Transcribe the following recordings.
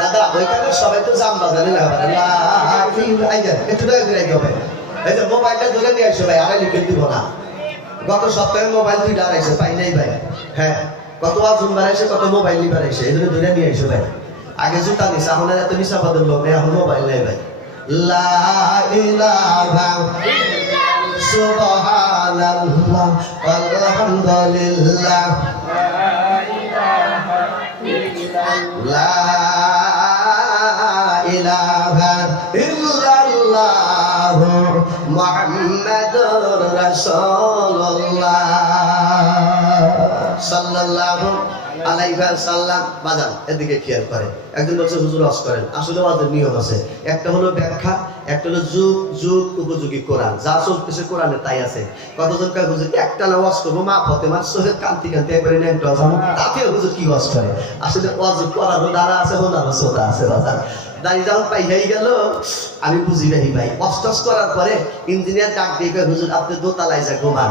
দাদা ওইখানে সবাই তো জাম বাজারে না একটু দয়া করে হবে। এই যে মোবাইলটা ধরে নিয়ে আসো ভাই, আড়াই লিখে দিব না। গত সপ্তাহে মোবাইল 2টা আড়াইছে, পাই নাই ভাই। হ্যাঁ, কত আজুন বাড়াইছে, কত মোবাইল নি বাড়াইছে, এই জন্য ধরে নিয়ে আসো ভাই। আগে জুতা নিছে, এখন এত নিশাপাতের লোক নেই, এখন মোবাইল নেই ভাই। লা ইলাহা সুবহানাল্লাহ আলহামদুলিল্লাহ লা ইলাহা ইল্লাল্লাহ মুহাম্মাদুর রাসূলুল্লাহ সাল্লাল্লাহু আলাইহি ওয়াসাল্লাম। বাজান এদিকে খেয়াল করে। একজন বলছে হুজুর ওয়াজ করেন, আসলে ওয়াজের নিয়ম আছে। একটা হলো ব্যাখ্যা, একটা হলো যুগ যুগ উপযোগী কোরআন, যা চলতেছে কোরআনে তাই আছে। কতজন কয় হুজুর একটা ওয়াজ করবো মা ফতেমার সোহে কান্তি কান্তি একবারে নেন তাতে হুজুর কি ওয়াজ করে? আসলে ওয়াজ করারও দ্বারা আছে, হোনারও শ্রোতা আছে। বাজান দাঁড়িয়ে যখন পাই হয়ে গেল আমি বুঝি নাই ভাই। অস্টস করার পরে ইঞ্জিনিয়ার ডাক দিয়ে কয় হুজুর আপনি দোতলায় যা ঘুমান।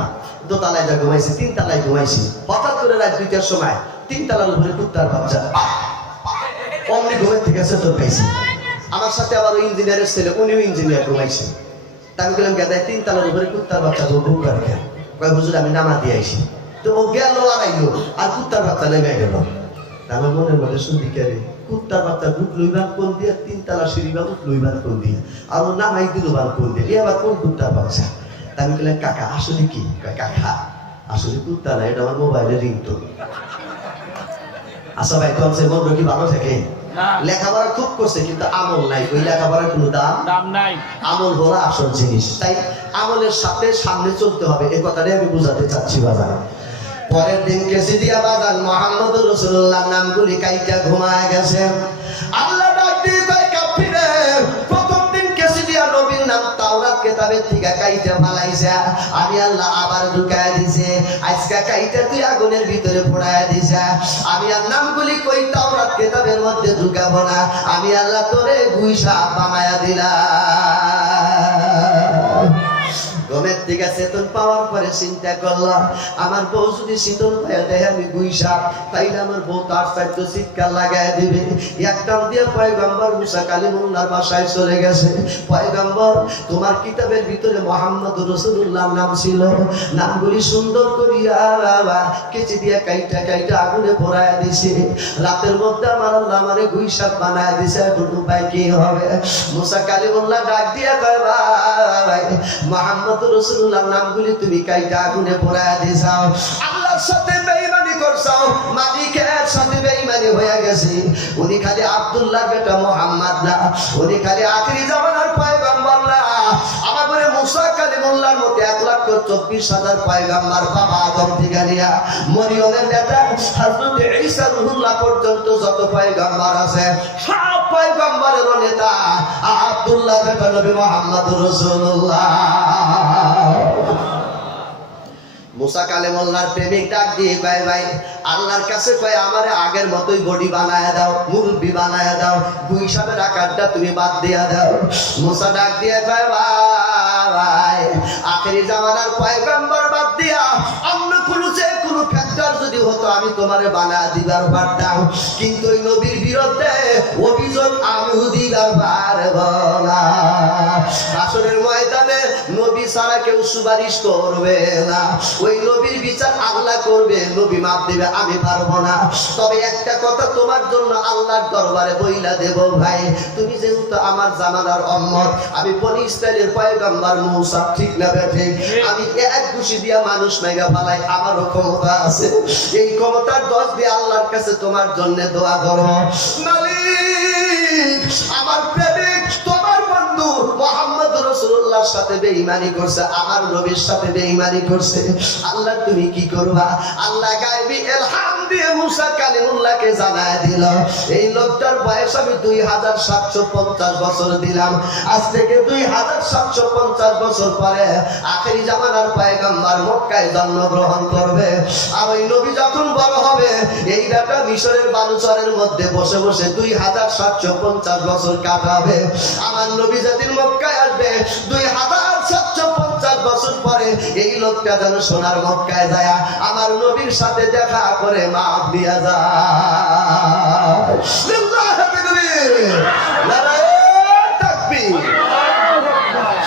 দোতলায় যা ঘুমাইছি, 3 তলায় ঘুমাইছি। হঠাৎ করে রাত 2টার সময় 3 তলার উপরে কুত্তার বাচ্চা অমনি ঘুমের থেকে চেতন পাইছি। আমার সাথে আবার ওই ইঞ্জিনিয়ারের ছেলে, উনিও ইঞ্জিনিয়ার ঘুমাইছে। তা আমি বললাম গেদায় 3 তলার উপরে কুত্তার বাচ্চা ঘুম করে কেন? কয় হুজুর আমি নামা দিয়ে আইছি। তো ও গেল আর আইলো, আর কুত্তার বাচ্চা নেমে গেল। আমার মনের মধ্যে শুনতে কে কুত্তার বাচ্চা ঢুকলইবান কোন দিয়ে, 3 তলা সিঁড়ি বা উঠলইবান কোন দিয়ে, আর ও নামাই দিলবান কোন দিয়ে, এবার কোন কুত্তার বাচ্চা? তা আমি বললাম কাকা আসলে কি? কাকা আসলে কুত্তা না, এটা আমার মোবাইলের রিংটোন। আচ্ছা ভাই, তোমার মন কি ভালো থাকে? লেখাপড়া খুব করছে কিন্তু আমল নাই। ওই লেখাপড়ার কোনো দাম নাই। আমল হলো আসল জিনিস। তাই আমলের সাথে সামনে চলতে হবে, এই কথাটাই আমি বুঝাতে চাচ্ছি বাজার। পরের দিন কেসি দিয়া বাজার মুহাম্মদুর রাসূলুল্লাহ নামগুলি কাইটা ঘুমায় গেছে। আল্লাহ ডাক দিয়ে কয় কাফিরে, প্রথম দিন কেসি দিয়া নবীর নাম তাওরাত কিতাবের থেকে কাইটা ফালাইছে, আমি আল্লাহ আবার ঢুকায় দিছে। আজকে কাইটা তুই আগুনের ভিতরে পোড়ায় দিছে। আমি আর নামগুলি কই তাওরাত কিতাবের মধ্যে ঢুকাবো না, আমি আল্লাহ তোরে গুইসা বানায়া দিলাম। ঘুমের থেকে চেতন পাওয়ার পরে চিন্তা করলাম, আমার বউ যদি শীতল পায় দেয় আমি গুইসা, তাইলে আমার বউ তার চাইতে চিৎকার লাগাই দিবে। একটাম দিয়ে পয়গম্বর মুসা কালিমুল্লাহর বাসায় চলে গেছে। পয়গম্বর তোমার কিতাবের ভিতরে মুহাম্মদুর রাসূলুল্লাহর নাম ছিল, নামগুলি সুন্দর করিয়া কেচি দিয়ে কাইটা কাইটা আগুনে পোড়ায় দিছে। রাতের মধ্যে আমার আল্লাহ আমারে গুইসা বানায় দিছে, এখন উপায় কি হবে? মুসা কালিমুল্লাহ ডাক দিয়া কয় ভাই মুহাম্মদ রাসূলুল্লাহর নামগুলি তুমি কাইটা আগুনে পোড়ায় দিছাও, আল্লাহর সাথে বেঈমানি করছাও, মালিকের সাথে বেঈমানি হয়ে গেছে। উনি খালি আব্দুল্লাহর বেটা মুহাম্মদ না, উনি খালি আখিরি জামানার পয়গম্বর না। আমার ঘরে মুসা কালিমুল্লাহর মতে 1,24,000 পয়গম্বর বাবা আদম থেকে নিয়া মরিয়মের বেটা হযরত ঈসা রুহুল্লাহ পর্যন্ত যত পয়গম্বর আছে সব পয়গম্বরের নেতা আব্দুল্লাহর বেটা নবী মুহাম্মদুর রাসূলুল্লাহ। মুসা কালিমুল্লাহর প্রেমিক ডাক দিয়ে কয় ভাই আল্লাহর কাছে কয় আমারে আগের মতোই বডি বানায় দাও, মুরব্বি বানায় দাও, গুইসাবের আকারটা তুমি বাদ দিয়া দাও। মুসা ডাক দিয়ে কয় ভাই আখেরি জামানার পয়গম্বর বাদ দিয়া অন্য কোনো ফ্যাক্টর যদি হতো আমি তোমারে বানায় দিবার পারতাম, কিন্তু ওই নবীর বিরুদ্ধে অভিযোগ আমি দিবার পারব না। হাসরের ময়দানে নবী ছাড়া কেউ সুপারিশ করবে না, ওই নবীর বিচার আল্লাহ করবে, নবী মাপ দিবে, আমি পারবো না। তবে একটা কথা তোমার জন্য আল্লাহর দরবারে বইলা দেব ভাই, তুমি যেহেতু আমার জামানার উম্মত, আমি বনি ইসরাইলের পয়গম্বর মুসা, ঠিক না বেঠে? আমি এক ঘুষি দিয়া মানুষ মেগা ফালাই, আমারও ক্ষমতা আছে। এই ক্ষমতার 10 দিয়ে আল্লাহর কাছে তোমার জন্য দোয়া করো। মালিক আমার প্রেমিক তোমার বন্ধু মুহাম্মদ রাসূলুল্লাহর সাথে বেঈমানি করছে, আমার নবীর সাথে বেঈমানি করছে, আল্লাহ তুমি কি করবা? আল্লাহ গায়বী ইলহাম দিয়ে মুসা কালিমুল্লাহকে জানায় দিল, এই লোকটার বয়স আমি 2750 বছর দিলাম। আজ থেকে 2750 বছর পরে আখেরি জামানার পয়গম্বর মক্কায় জন্মগ্রহণ করবে। আর ওই নবী যখন বড় হবে এই বেটা মিশরের বালুচরের মধ্যে বসে বসে 2750 বছর কাটাবে। আমার নবী যেদিন মক্কায় আসবে 2750 বছর পরে এই লোকটা যেন সোনার মক্কায় যায় আমার নবীর সাথে দেখা করে মাফ দিয়া যায়।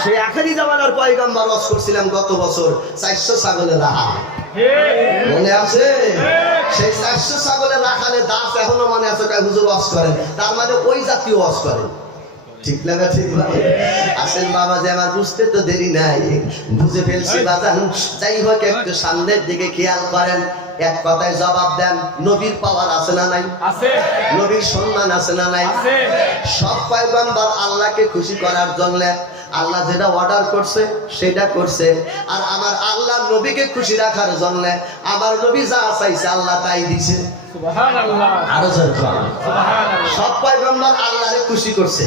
সেই আখেরি জামানার পয়গম্বর ওয়াজ করছিলাম গত বছর 400 ছাগলের রাখাল, মনে আছে? সেই 400 ছাগলের রাখালে দাস এখনো মনে আছে, হুজুর ওয়াজ করেন, তার মানে ওই জাতীয় ওয়াজ করেন। ঠিক লাগা ঠিক লাগে আসেন বাবা যে আমার বুঝতে তো দেরি নাই, বুঝে ফেলছি বাজান। যাই হোক একটু সামনের দিকে খেয়াল করেন, এক কথায় জবাব দেন, নবীর পাওয়ার আছে না নাই? আছে। নবীর সম্মান আছে না নাই? আছে। সব পয়গম্বর আল্লাহকে খুশি করার জন্য আল্লাহ যেটা অর্ডার করছে সেটা করছে, আর আমার আল্লাহ নবীকে খুশি রাখার জন্য আমার নবী যা চাইছে আল্লাহ তাই দিছে। সুবহানাল্লাহ। আরো জোরে বলেন সুবহানাল্লাহ। সব পয়গম্বর আল্লাহরে খুশি করছে,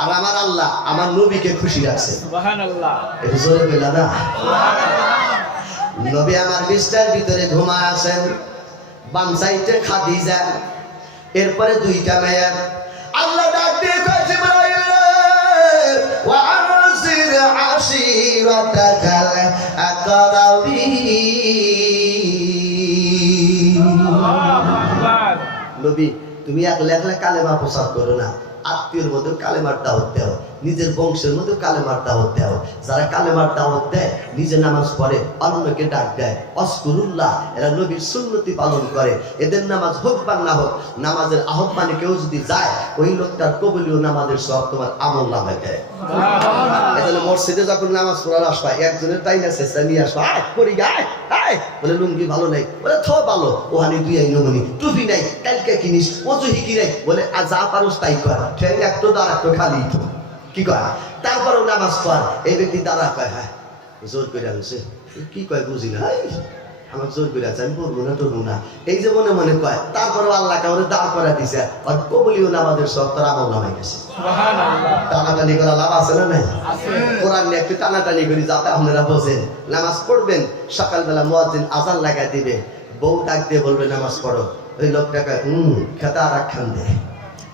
আর আমার আল্লাহ আমার নবীকে খুশি রাখছে। সুবহানাল্লাহ। এটা জোরে বলা না? সুবহানাল্লাহ। নবী আমার বিছানার ভিতরে ঘুমায় আছেন, বাম সাইডে খাদিজা, এরপরে দুইটা মেয়ে। আল্লাহ ডাক দিয়ে কয় জিবরাইল ওয়া আনজির আশিরাতাকাল আকরাবিন। আল্লাহু আকবার। নবী তুমি একলা একলা কালেমা প্রচার করো না, আত্মীয়র মধ্যে কালেমার দাওয়াত দাও, নিজের বংশের মধ্যে কালেমার দাওয়াত দাও। যারা কালেমার দাওয়াত দেয়, নিজে নামাজ পড়ে, অন্যকে ডাক দেয়, অস্কুরুল্লাহ, এরা নবীর সুন্নতি পালন করে, এদের নামাজ হোক বা না হোক, নামাজের আহ্বানে কেউ যদি যায় ওই লোকটার কবুলীয় নামাজের সব তোমার আমল নামায় দেয়। এজন্য মসজিদে যখন নামাজ পড়ার আসবা, একজনের তাই না চেষ্টা নিয়ে আসবা, আয় করি গায় আয়, বলে লুঙ্গি ভালো নাই, বলে থ ভালো, ওখানে দুই আই নমনি, টুপি নাই, কালকে কিনিস, অজু হিকি নাই, বলে আর যা পারোস তাই কর, ঠেং একটু দাঁড় একটু খালি কি কয়, তারপরেও নামাজ পড়। এই ব্যক্তি দাঁড়া কয়, হ্যাঁ জোর করে আনছে, কি কয় বুঝি না, আমার জোর করে আছে, আমি পড়বো না টরবো না, এই যে মনে মনে কয়, তারপরেও আল্লাহ কাউরে দাঁড় করা দিছে, আর কবুলীয় নামাজের সব তার আমল নামাই গেছে। টানাটানি করা লাভ আছে না নাই? কোরআন নিয়ে একটু টানাটানি করি যাতে আপনারা বোঝেন। নামাজ পড়বেন, সকালবেলা মুয়াজ্জিন আযান লাগাই দিবে, বউ ডাক দিয়ে বলবে নামাজ পড়ো, ওই লোকটাকে খেতা আর খান দে।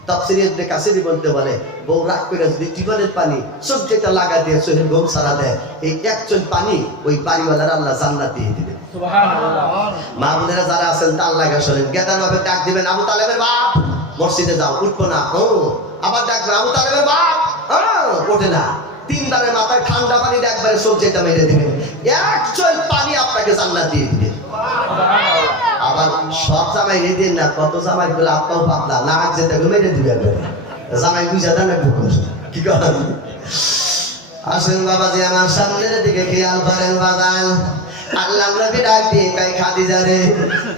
তাফসীরে ইবনে কাসির বলতে বলে, বউ রাগ করে যদি টিউবওয়েলের পানি চোখ যেটা লাগা দিয়ে চোখের ঘুম সারা দেয়, এই এক চোখ পানি ওই বাড়িওয়ালার আল্লাহ জান্নাত দিয়ে দিবে। সুবহানাল্লাহ। মা বোনেরা যারা আছেন তার লাগা শোনেন, গেদার ভাবে ডাক দিবেন, আবু তালেবের বাপ মসজিদে যাও, উঠবো না, আবার ডাকবেন আবু তালেবের বাপ, ওঠে না, তিনবারের মাথায় ঠান্ডা পানি দিয়ে একবারে চোখ যেটা মেরে দিবেন, এক চোখ পানি আপনাকে জান্নাত দিয়ে দিবে। আবার সব জামাই রেডি না, কত জামাই গুলো আত্মাও পাতলা, না যেতে মেরে দিবে, জামাই বুঝা দেন কি করেন। আসেন বাবাজি আমার সামনের দিকে খেয়াল করেন বাজান। আল্লাহ নবী ডাক দিয়ে কয় খাদিজা রে,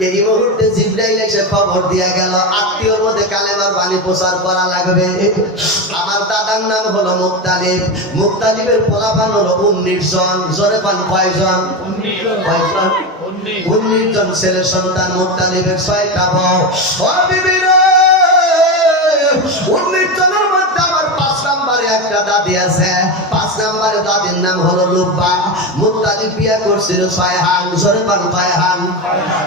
এই মুহূর্তে জিবরাইল এসে খবর দিয়া গেল আত্মীয়র মধ্যে কালেমার বাণী প্রচার করা লাগবে। আমার দাদার নাম হলো মুত্তালিব, মুত্তালিবের পোলাপান হলো 19 জন। জোরে পান কয়জন? 19 জন ছেলে সন্তান। মুত্তালিবের 6টা বউ। ও বিবি রে, 19 জনের মধ্যে আমার 5 নম্বরে একটা দাদি আছে, 5 নম্বরে দাদির নাম হলো লুব্বা। মুত্তালিব বিয়া করছিল 6 হান। জোরে পান কয়হান?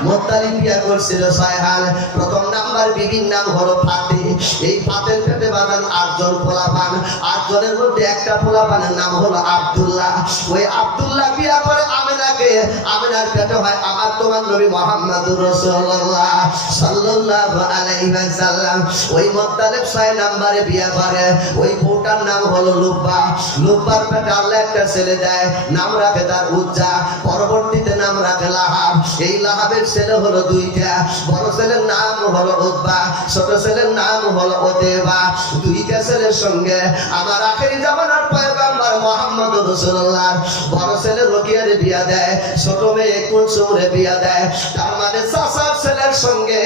মুত্তালিব বিয়া করছিল 6 হান। প্রথম নাম্বার বিবির নাম হলো ফাতে। এই ফাতের পেটে বাঁধান 8 জন পোলাপান। 8 জনের মধ্যে একটা পোলাপানের নাম হলো আব্দুল্লাহ। ওই আব্দুল্লাহ বিয়া করে আমিনাকে। আমিনার পেটে হয় আমার তোমার নবী মুহাম্মদুর রাসূলুল্লাহ সাল্লাল্লাহু আলাইহি ওয়াসাল্লাম। ওই মুত্তালিব 6 নম্বরে বিয়া করে, ওই বউটার নাম হলো লুব্বা। লুব্বার পেটে আল্লাহ একটা ছেলে দেয়, নাম রাখে তার উজ্জা, পরবর্তীতে নাম রাখে লাহাব। এই লাহাবের ছেলে হলো 2টা, বড় ছেলের নাম হলো উতবা, ছোট ছেলের নাম হলো ওতেবা। 2টা ছেলের সঙ্গে আমার আখেরি জামানার পয়গম্বর মুহাম্মদুর রাসূলুল্লাহ বড় ছেলে রকিয়ারে বিয়া দেয়, ছোট মেয়ে কুলসুমরে বিয়া দেয়। তার মানে চাচার ছেলের সঙ্গে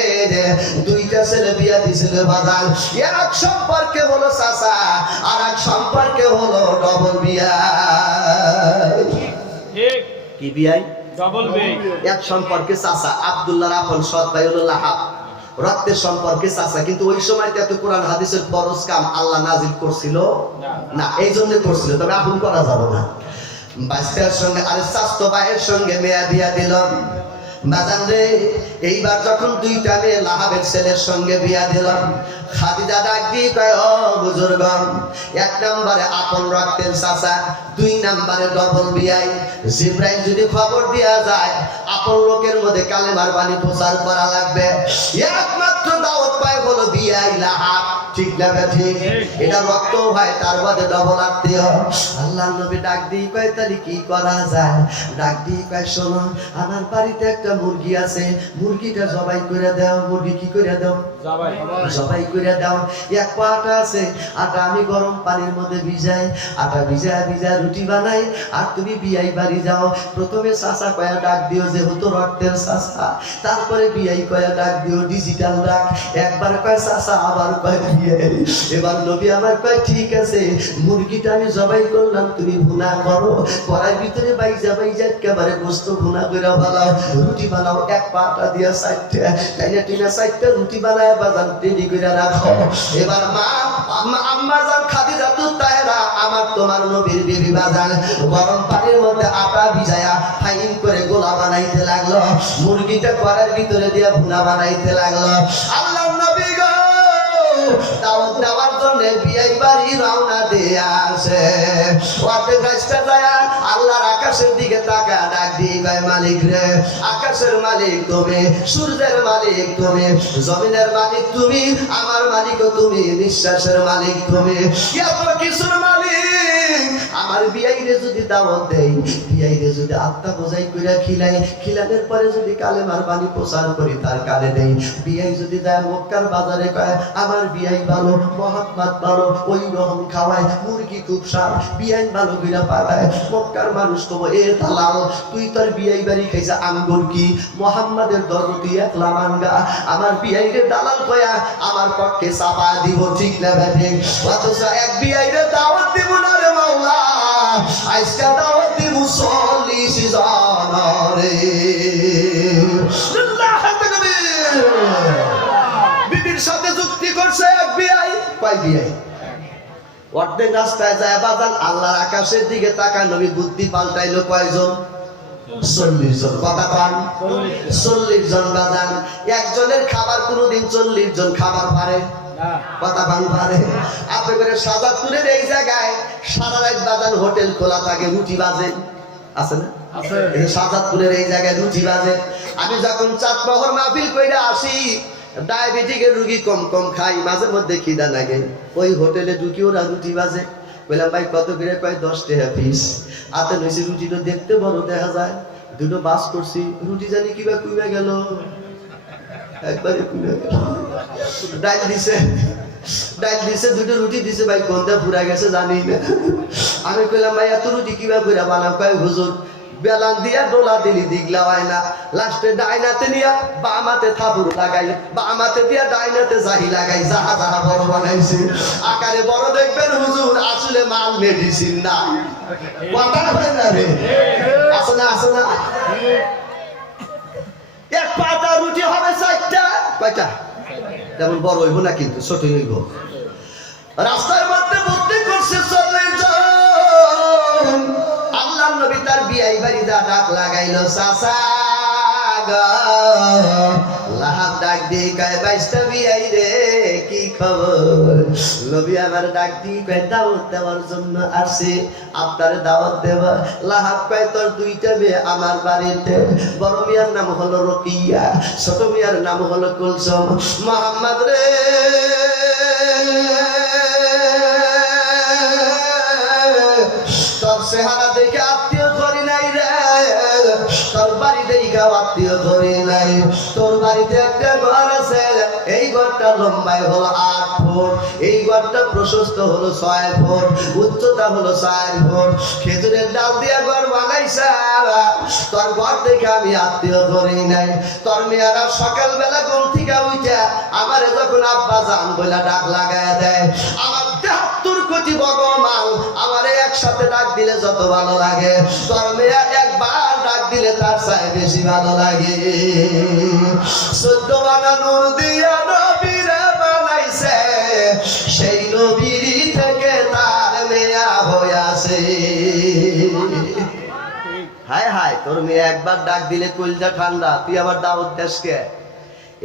2টা ছেলে বিয়া দিছিল বাজান। এক সম্পর্কে হলো চাচা, আর এক সম্পর্কে হলো ডবল বিয়া। ঠিক কি বিয়াই? ডবল বিয়া। এক সম্পর্কে চাচা, আব্দুল্লাহর আপন সৎ ভাই হলো লাহাব, রক্তের সম্পর্কে চাচা। কিন্তু ওই সময় এত কোরআন হাদিসের ফরজ কাম আল্লাহ নাজিল করছিল না, এই জন্য করছিল, তবে এখন করা যাবে না। বাচ্চার সঙ্গে আরে স্বাস্থ্য ভাইয়ের সঙ্গে মেয়া বিয়া দিল। বাজান রে, এইবার যখন দুইটা মেয়ে লাহাবের ছেলের সঙ্গে বিয়া দিলাম, খাদিজা ডাক দিয়ে কয়, ও বুজুর্গণ, এক নম্বরে আপন রক্তের চাচা, দুই নম্বরে ডবল বিয়াই। জিব্রাইল যদি খবর দেয়া যায় আপন লোকের মধ্যে কালেমার বাণী প্রচার করা লাগবে, একমাত্র দাওয়াত পায় হলো বিয়াই লাহাব। ঠিক না ঠিক? এটা রক্ত হয়, তার বাদে ডবল আত্মীয়। আল্লাহর নবী ডাক দিয়ে কয়, তাহলে কি করা যায়? ডাক দিয়ে কয়, শোনো, আমার বাড়িতে একটা মুরগি আছে, মুরগিটা জবাই করে দাও। মুরগি কি করে দাও? জবাই করে দাও। এক পা আটা আছে, আটা আমি গরম পানির মধ্যে ভিজাই, আটা ভিজা ভিজা রুটি বানাই, আর তুমি বিয়াই বাড়ি যাও। প্রথমে চাচা কয়া ডাক দিও, যেহেতু রক্তের চাচা, তারপরে বিয়াই কয়া ডাক দিও, ডিজিটাল ডাক। একবার কয় চাচা, আবার কয় বিয়াই। এবার নবী আমার কয়, ঠিক আছে, মুরগিটা আমি জবাই করলাম, তুমি ভুনা করো, কড়াইর ভিতরে বাইজা বাইজা একেবারে গোস্ত ভুনা করে বানাও, রুটি বানাও, এক পা আটা দিয়া চারটা, তাইলে টিনা চারটা রুটি বানায় বাজান রেডি করে রাখো। এবার মা আম্মা জান খাদিজাতুত তাহেরা, আমার তোমার নবীর বিবি বাজান, গরম পানির মধ্যে আটা ভিজায়া ফাইন করে গোলা বানাইতে লাগলো, মুরগিটা কড়াইর ভিতরে দিয়া ভুনা বানাইতে লাগলো। আল্লাহর নবী গো দাওয়াত দেওয়ার জন্য বিয়াই বাড়ি রওনা দিয়ে আসে। ওয়াতে গাছটা যায় আল্লাহর আকাশের দিকে তাকা, ডাক দিয়ে কয়, মালিক রে, আকাশের মালিক তুমি, সূর্যের মালিক তুমি, জমিনের মালিক তুমি, আমার মালিকও তুমি, নিঃশ্বাসের মালিক তুমি, এত কিছুর মালিক। আমার বিয়াইরে যদি দাওয়াত দেই, বিয়াইরে যদি আত্মা বোঝাই কইরা খিলাই, খিলানোর পরে যদি কালেমার বাণী প্রচার করি, তার কালে দেই। বিয়াই যদি যায় মক্কার বাজারে কয়, আমার বিয়াই ভালো, মোহাম্মদ ভালো, ওই রকম খাওয়ায়, মুরগি খুব স্বাদ, বিয়াই ভালো কইরা পাবায়। মক্কার মানুষ কব, এ দালাল, তুই তোর বিয়াই বাড়ি খাইছা আঙ্গুর কি, মোহাম্মদের দরদি একলা মানগা, আমার বিয়াইরে দালাল কয়া আমার পক্ষে চাপা দিব। ঠিক না ঠিক? অথচ এক বিয়াইরে দাওয়াত দিব না রে মাওলা, আজকে দাওয়াত দিব 40 জন রে। বিবির সাথে যুক্তি করছে এক বিয়াই, কয় বিয়াই? অর্ধেক রাস্তায় যায় বাজান, আল্লাহর আকাশের দিকে তাকা, নবী বুদ্ধি পাল্টাইলো কয়জন? 40 জন। কথা পান? 40 জন বাজান। একজনের খাবার কোনোদিন 40 জন খাবার পারে? কথা পান পারে? আপনি করে সাজাদপুরের এই জায়গায় সারা রাত বাজান হোটেল খোলা থাকে, রুটি বাজে, আছে না? সাজাদপুরের এই জায়গায় রুটি বাজে। আমি যখন চাঁদপ্রহর মাহফিল কইরা আসি, ডায়াবেটিকের রুগী কম কম খাই, মাঝে মধ্যে খিদা লাগে, ওই হোটেলে ঢুকি ওরা রুটি বাজে। বললাম, ভাই কত করে? কয় 10 টাকা পিস। হাতে নইছি, রুটিটা দেখতে বড় দেখা যায়, দুটো বাস করছি, রুটি জানি কিবা কুইমা গেল, একবারে কুইমা গেল। ডাল দিছে, দুটো রুটি দিছে, ভাই কোনটা পুরা গেছে জানি না। আমি কইলাম, ভাই এত রুটি কিবা করে বানাও? কয় হুজুর বেলান দিয়া ডোলা দিলি দিগলা হয় না, লাস্টে ডাইনাতে নিয়া বামাতে থাপুর লাগাই, বামাতে দিয়া ডাইনাতে জাহি লাগাই, যাহা যাহা বড় বানাইছে। আকারে বড় দেখবেন হুজুর, আসলে মাল মেডিসিন না। কথা হয় না রে? আছে না? আছে না? এক পাতা রুটি হবে 4টা। কয়টা? যেমন বড় হইব না, কিন্তু ছোট হইব। রাস্তার মধ্যে ভর্তি করছে 40 জন। আল্লাহর নবী তার বিয়াই বাড়ি যা ডাক লাগাইলো, চাচা গো, লাহাব ডাক দিয়ে কয়, বাইশটা বিয়াই রে, কি খবর? নবী আমার ডাক দিয়ে কয়, দাওয়াত দেওয়ার জন্য আসছে, আপনারে দাওয়াত দেব। লাহাব কয়, তোর 2টা মেয়ে আমার বাড়িতে, বড় মিয়ার নাম হলো রকিয়া, ছোট মিয়ার নাম হলো কুলসুম। মোহাম্মদ রে, তোর চেহারা দেখে আত্মীয় করি নাই রে, তোর বাড়ি দেখে আত্মীয় করি নাই। তোর বাড়িতে একটা ঘর আছে, এই ঘরটা লম্বায় হলো 8 ফুট, এই ঘরটা প্রশস্ত হলো 6 ফুট, উচ্চতা হলো 4 ফুট। খেজুরের ডাল দিয়া ঘর বানাইছা, তোর ঘর দেখে আমি আত্মীয় করি নাই। তোর মেয়েরা সকালবেলা ঘুম থেকে উঠা আমারে যখন আব্বা জান বলে ডাক লাগায় দেয়, আমার 73 কোটি ভগবান আমারে একসাথে ডাক দিলে যত ভালো লাগে, তোর মেয়ে একবার ডাক দিলে তার চাই বেশি ভালো লাগে। 14 আনা নূর দিয়া নবীরে বানাইছে, সেই নবীর থেকে তার মেয়া হইয়াছে। হায় হায়, তোর মেয়ে একবার ডাক দিলে কলজা ঠান্ডা, তুই আবার দাওয়াত দেশ কে?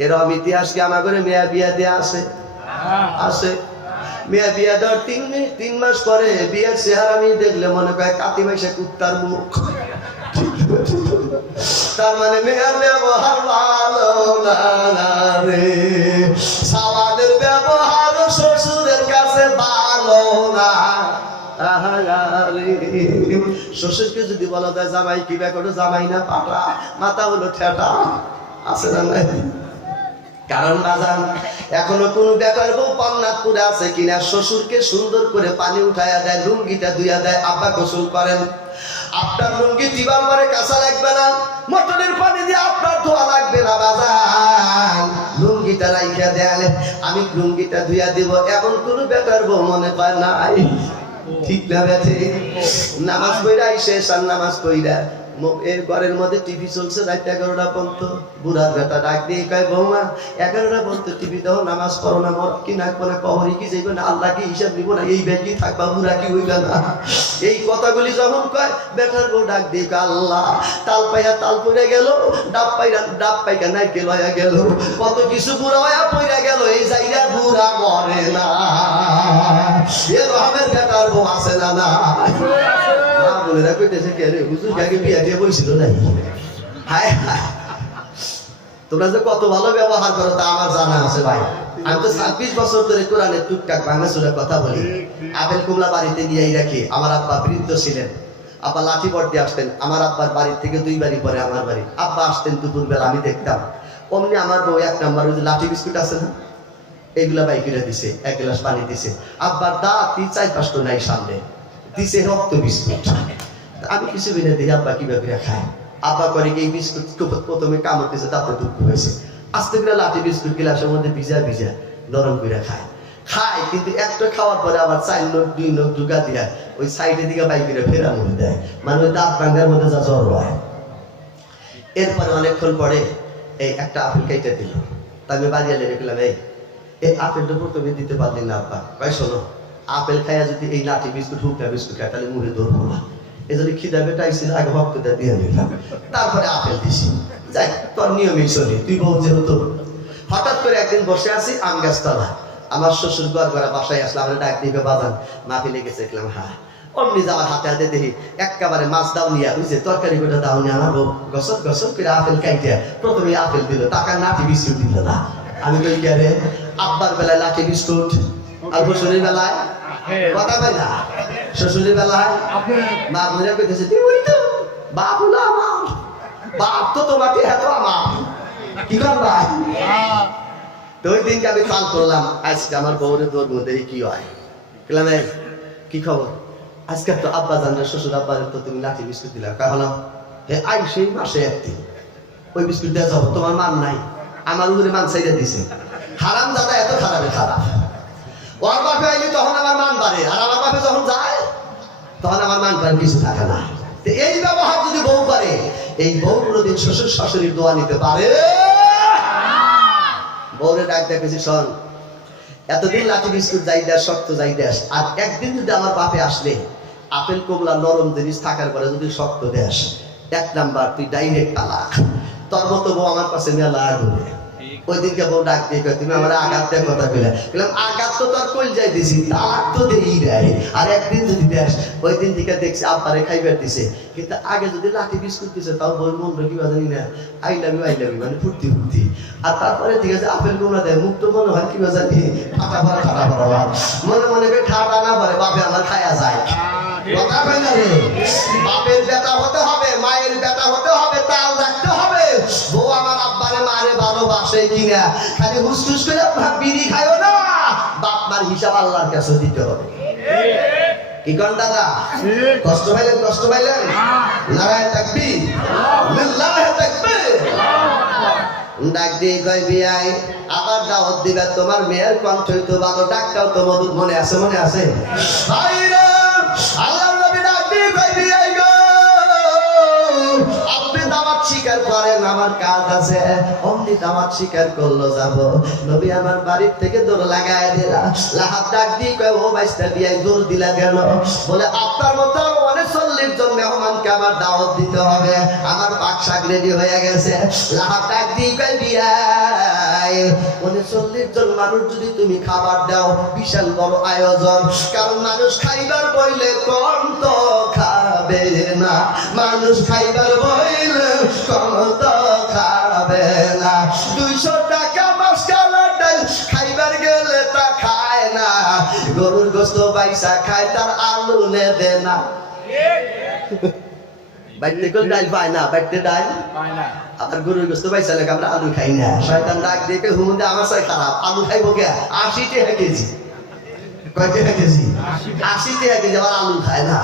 এরকম ইতিহাস কি আমার ঘরে মেয়া বিয়া দেয়া আছে? আছে। মেয়া বিয়া দেওয়ার 3 মাস পরে বিয়ের চেহারা আমি দেখলে মনে করে কাতি মাইসে কুত্তার মুখ। তার মানে মেয়ের ব্যবহার ভালো না রে, সাওয়ালের ব্যবহার শ্বশুরের কাছে ভালো না। শ্বশুরকে যদি বলা যায় জামাই কি ব্যাপার, জামাই না পাটা, মাথা হলো ঠেটা, আছে না নাই? কারণ বাজান এখনো কোন ব্যাপার বউ পান্নাত করে আছে কিনা, শ্বশুরকে সুন্দর করে পানি উঠাইয়া দেয়, লুঙ্গিটা ধুইয়া দেয়, আব্বা গোসল করেন, আপনার লুঙ্গি দিবার পরে কাঁচা লাগবে না, মোটরের পানি দিয়ে আপনার ধোয়া লাগবে না বাজান, লুঙ্গিটা রাইখা দেন, আমি লুঙ্গিটা ধুইয়া দিব, এমন কোন ব্যাপার বউ মনে পায় নাই। ঠিক না বেঠে? নামাজ পড়া শেষ আর নামাজ পড়া এর ঘরের মধ্যে টিভি চলছে রাত 11টা পর্যন্ত, বুড়ার বেটা ডাক দিয়ে কয় বৌমা 11টা পর্যন্ত টিভি দাও, নামাজ পড়ো না, মর কি নাকবো না, কবরি কি যাইবে না, আল্লাহ কি হিসাব নিব না, এই ব্যাগি থাকবা, বুড়া কি হইবে না। এই কথাগুলি যখন কয় বেটার বউ ডাক দিয়ে আল্লাহ, তাল পাইয়া তাল পড়ে গেল, ডাব পাইকা নাইকেল হইয়া গেল, কত কিছু বুড়া হইয়া পড়ে গেল, এই জায়গা বুড়া মরে না। এ রহমের বেটার বউ আছে না? না বলেরা কইতেছে কে রে হুজুর আগে বিয়া দিয়ে বইছিল নাই। হায় হায়, তোমরা যে কত ভালো ব্যবহার করো তা আমার জানা আছে ভাই। আমি তো 26 বছর ধরে কোরআনের টুকটাক বাংলা সূরা কথা বলি। আপেল কুমলা বাড়িতে নিয়েই রাখি। আমার আব্বা বৃদ্ধ ছিলেন, আব্বা লাঠি বট দিয়ে আসতেন, আমার আব্বার বাড়ির থেকে 2 বাড়ি পরে আমার বাড়ি, আব্বা আসতেন দুপুর বেলা, আমি দেখতাম। অমনি আমার বউ 1 নাম্বার ওই যে লাঠি বিস্কুট আছে না, এইগুলা বাই করে দিছে, 1 গ্লাস পানি দিছে, আব্বার দাঁত 4-5টা নাই সামনে দিছে রক্ত বিস্কুট। আমি কিছু বিনে দিই আব্বা কিভাবে খায়, আব্বা করে এই বিস্কুট প্রথমে কামড় দিছে, তারপরে দুঃখ হয়েছে, আস্তে করে লাঠি বিস্কুট গ্লাসের মধ্যে ভিজা ভিজা নরম করে খায়, কিন্তু একটা খাওয়ার পরে আবার 4 নোট 2 নোট ঢুকা দিয়া ওই সাইডের দিকে বাই করে ফেরা মনে দেয়, মানে ওই দাঁত ভাঙ্গার মধ্যে যা জ্বর হয়। এরপরে অনেকক্ষণ পরে এই একটা আপেল কেটে দিল, তা আমি বাড়ি এলে দেখলাম এই আপেলটা প্রথমে দিতে পারলি না আব্বা, ভাই শোনো আপেল খাইয়া যদি এই লাঠি বিস্কুট হুকটা বিস্কুট খায় তাহলে মুড়ে ধরবো না, এই জন্য খিদা বেটা আইছিল, আগে ভক্তটা দিয়ে নিলাম, তারপরে আপেল দিছি, যাই তোর নিয়মেই চলি, তুই বল যেহেতু। হঠাৎ করে একদিন বসে আছি আম গাছতলা, আমার শ্বশুর ঘর ঘরে বাসায় আসলে আমরা ডাক দিকে বাজান মাফি লেগেছে, দেখলাম হ্যাঁ, অমনি যাওয়ার হাতে হাতে দেখি একেবারে মাছ দাও নিয়া বুঝছে তরকারি গোটা দাও নিয়ে আনাবো, গসর গসর করে আপেল খাইতে, প্রথমে আপেল দিল, টাকা লাঠি বিস্কুট দিল না। আমি কই কে রে, আব্বার বেলায় লাঠি বিস্কুট আর শ্বশুরের বেলায় কথা কই না, শ্বশুরের বেলায় মা বোনেরা কইতেছে তুই ওই তো বাপ হলো আমার, বাপ তো তোমাকে এত আমার কি করবা। তো ওই দিনকে আমি কাল করলাম, আজকে আমার বউরের দৌড় মধ্যে কি হয়, বললাম কি খবর, আজকে তো আব্বা জানলে শ্বশুর আব্বার তো তুমি লাঠি বিস্কুট দিলা, হলাম হে আই সেই মাসে একদিন ওই বিস্কুট দেওয়া যাবো, তোমার মান নাই, আমার উপরে মান চাইতে দিছে, হারাম দাদা এত খারাপে খারাপ, ওর বাপে আইলি তখন আমার মান বাড়ে, আর আমার বাপে যখন যায় তখন আমার মান প্রাণ কিছু থাকে না। এই ব্যবহার যদি বউ করে, এই বউ কোনোদিন শ্বশুর শাশুড়ির দোয়া নিতে পারে। বউরে ডাক দেখেছি, শোন এতদিন লাঠি বিস্কুট যাই দেশ শক্ত যাই দেশ, আর একদিন যদি আমার বাপে আসলে আপেল কমলা নরম জিনিস থাকার পরে যদি শক্ত দেশ, 1 নাম্বার তুই ডাইরেক্ট তালাক, তোর মতো বউ আমার কাছে মেলা ঘুরে। ওই দিনকে বউ ডাক দিয়ে তুমি আমার আঘাত দেয় কথা বলে, বললাম আঘাত তো তোর কইল যাই দিছি, তালাক তো দেই দেয়, আর একদিন যদি দেশ, ওই দিন থেকে দেখছি আব্বারে খাইবার দিছে, কিন্তু আগে যদি লাঠি বিস্কুট দিছে তাও বই মন কি জানি না, আই লাভ ইউ মানে ফুর্তি ফুর্তি, আর তারপরে ঠিক আছে আপেল কোমরা দেয়, মুখ তো মনে হয় কি জানি ঠাটা ভরা ঠাটা ভরা, মনে মনে করে ঠাটা না ভরে বাপে আমার খায়া যায়। কথা কই না রে, বাপের বেটা হতে হবে, মায়ের বেটা হতে হবে, তাল রাখতে হবে, বউ আমার আব্বারে মারে ভালোবাসে কিনা, খালি হুসহুস করে বিড়ি খাইও না, বাপ মার হিসাব আল্লাহর কাছে দিতে হবে। কি কোন দাদা কষ্ট পাইলেন, নারায়ে তাকবীর, লিল্লাহি তাকবীর। ডাক দিয়ে কই বিয়াই আবার দাওয়াত দিবা, তোমার মেয়ের কণ্ঠই তো ভালো, ডাকটাও তো মধুর, মনে আছে ভাইরা, আল্লাহর নবী ডাক দিয়ে কই বিয়াই গো আপনি দাওয়াত স্বীকার করেন, আমার কাজ আছে। অমনি দাওয়াত স্বীকার করলো যাব। নবী আমার বাড়ির থেকে দৌড় লাগায় দিলা। লাহাব ডাক দিয়ে কয়, ও বাইস্তা বিয়ে দৌড় দিলা কেন? বলে আপনার মতো অনেক 40 জন মেহমানকে আমার দাওয়াত দিতে হবে, আমার পাক শাক রেডি হয়ে গেছে। লাহাব ডাক দিয়ে কয়, বিয়াই 40 জন মানুষ যদি তুমি খাবার দাও, বিশাল বড় আয়োজন। কারণ মানুষ খাইবার বইলে কম তো খাবে না, মানুষ খাইবার বইলে কম তো খাবে না। 200 টাকা মাসকালার ডাল খাইবার গেলে তা খায় না, গরুর গোস্ত বাইসা খায় তার আলু নেবে না। বাইতে কোন ডাল পায় না, বাইতে ডাল পায় না, আর গরুর গোস্ত বাইসা লাগে আমরা আলু খাই না। শয়তান ডাক দেখে হুমুদে আমার সাথে খারাপ, আলু খাইবো কে? 80 টাকা কেজি। কয় টাকা কেজি? 80 টাকা কেজি, আবার আলু খায় না।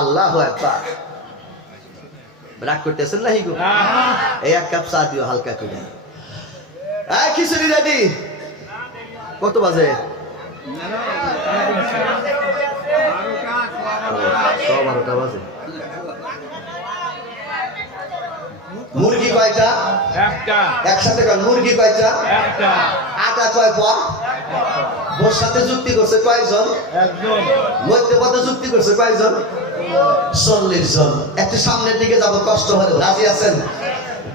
আল্লাহু আকবার। রাগ করতেছেন না হিগো? এই এক কাপ চা দিও হালকা করে। খিচুড়ি রেডি? কত বাজে? 12টা বাজে। মুরগি কয়টা? একটা। একসাথে কয় মুরগি কয়টা? একটা। আটা কয় পর? বোর সাথে যুক্তি করছে কয়জন? একজন। মধ্যপথে যুক্তি করছে কয়জন? 40 জন। একটু সামনের দিকে যাব, কষ্ট হলে। রাজি আছেন?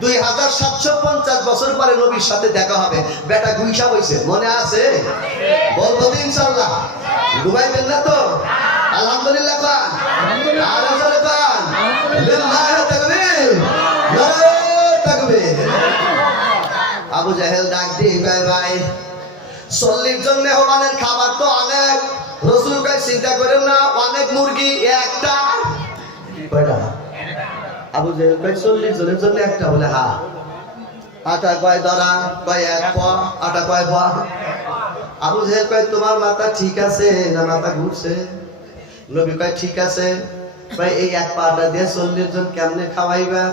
2750 বছর পরে নবীর সাথে দেখা হবে। বেটা গুইসা হইছে, মনে আছে? বলবো তো ইনশাআল্লাহ। ঘুমাইবেন না তো? আলহামদুলিল্লাহ খান। আর জোরে খান। লিল্লাহি তাকবীর, নারে তাকবীর। আবু জাহেল ডাক দিয়ে কয়, ভাই 40 জন মেহমানের খাবার তো অনেক। রাসূল কয়, চিন্তা করেন না, অনেক মুরগি একটা। কয়টা? আবু জাহেল কয়, 40 জনের জন্য একটা। বলে হ্যাঁ। আটা কয় ধরা? কয় 1 পা। আটা কয় পা? আবু জাহেল কয়, তোমার মাথা ঠিক আছে না মাথা ঘুরছে? নবী কয়, ঠিক আছে। কয়, এই 1 পাটা দিয়ে 40 জন কেমনে খাওয়াইবা?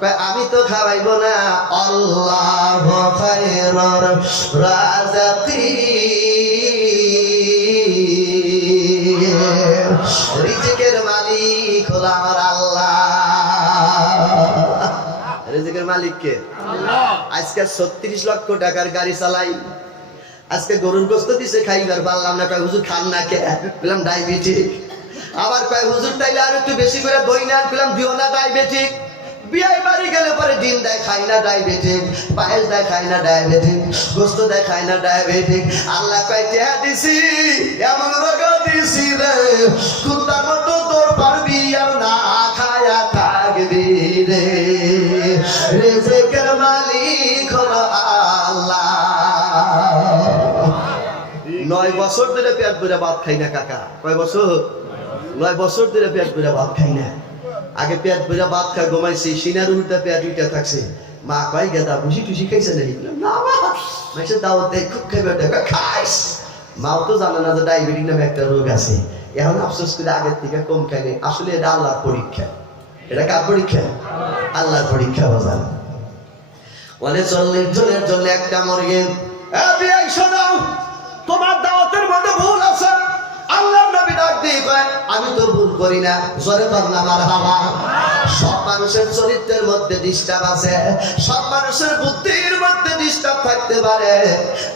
কয়, আমি তো খাওয়াইবো না, আল্লাহু খায়রুর রাযাকিন, রিজিকের মালিক হলো আমার আল্লাহ। রিজিকের মালিক কে? আল্লাহ। আজকে 36 লক্ষ টাকার গাড়ি চালাই, আজকে গরুর গোশত দিছে খাইবার পারলাম না। কয়, হুজুর খান না কে? বললাম ডায়াবেটিক। আবার কয়, হুজুর তাইলে আর একটু বেশি করে দই না? বললাম দিও না, ডায়াবেটিক। বিয়ে বাড়ি গেলে পরে ডিম দেয় খাই না, ডায়াবেটিক। পায়েস দেয় খাই না, ডায়াবেটিক। গোশত দেয় খাই না, ডায়াবেটিক। আল্লাহ কয়, টেহা দিছি, এমন রোগ দিছি রে, কুত্তার মতো তোর পারবি আর না খায়া থাকবি রে। রিজিকের মালিক হলো আল্লাহ। 9 বছর ধরে পেট ভরে ভাত খাই না কাকা। কয় বছর? 9 বছর ধরে পেট ভরে ভাত খাই না। আগে পেট ভরে ভাত খাই ঘুমাইছি, সিনার উল্টা পেট উল্টা থাকছে। মা কয়, গেদা বুঝি টুসি খাইছে নাকি? না মাইছে দাওয়াত দেয়, খুব খাইবে, খাইস। মাও তো জানে না যে ডায়াবেটিক নামে একটা রোগ আছে। এখন আফসোস করে আগের থেকে কম খাইনি। আসলে এটা আল্লাহর পরীক্ষা। এটা কার পরীক্ষা? আল্লাহর পরীক্ষা। বাজান বলে 40 জনের জন্য একটা মুরগি। শোনাও, তোমার দাওয়াতের মধ্যে ভুল আছে। আল্লাহর নবী ডাক দিয়ে কয়, আমি তো ভুল করি না। জোরে বল না মারহাবা। সব মানুষের চরিত্রের মধ্যে ডিস্টার্ব আছে, সব মানুষের বুদ্ধির মধ্যে ডিস্টার্ব থাকতে পারে।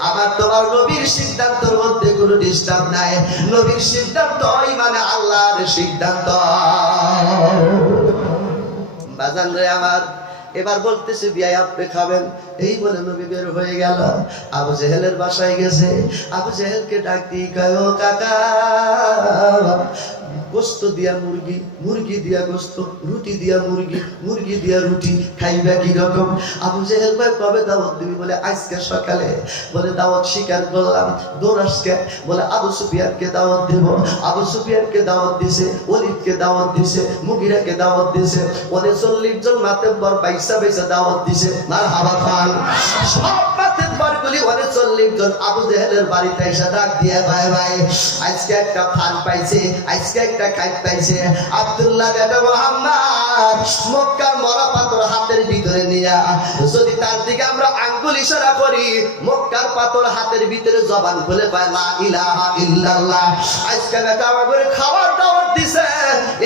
আমার তোমার নবীর সিদ্ধান্তের মধ্যে কোনো ডিস্টার্ব নাই। নবীর সিদ্ধান্তই মানে আল্লাহর সিদ্ধান্ত। বাজান রে আমার, এবার বলতেছে, বিয়াই আপনি খাবেন। এই বলে নবী বের হয়ে গেল, আবু জেহেলের বাসায় গেছে। আবু জেহেলকে ডাক দিয়ে কয়, ও কাকা, গোস্ত দিয়া মুরগি, মুরগি দিয়া গোস্ত, রুটি দিয়া মুরগি, মুরগি দিয়া রুটি, খাইবা কি রকম? আবু জেহেল ভাই কবে দাওয়াত দিবি? বলে আজকে সকালে। বলে দাওয়াত স্বীকার করলাম। দৌড়াসকে বলে আবু সুফিয়ানকে দাওয়াত দেব। আবু সুফিয়ানকে দাওয়াত দিছে, ওলিদকে দাওয়াত দিছে, মুগিরাকে দাওয়াত দিছে। ওদের 40 জন মাতেব্বর বাইসা বাইসা দাওয়াত দিছে। মারহাবা খান। সব মাতেব্বর গুলি ওদের 40 জন আবু জেহেলের বাড়িতে এসে ডাক দিয়ে, ভাই ভাই আজকে একটা ফান পাইছে, আজকে একটা খাইত পাইছে। আব্দুল্লাহ বেটা মুহাম্মদ মক্কার মরা পাথর হাতের ভিতরে নিয়া যদি তার দিকে আমরা আঙ্গুল ইশারা করি, মক্কার পাথর হাতের ভিতরে জবান খুলে পায় লা ইলাহা ইল্লাল্লাহ। আজকে বেটা আমাদের খাবার দাওয়াত দিছে,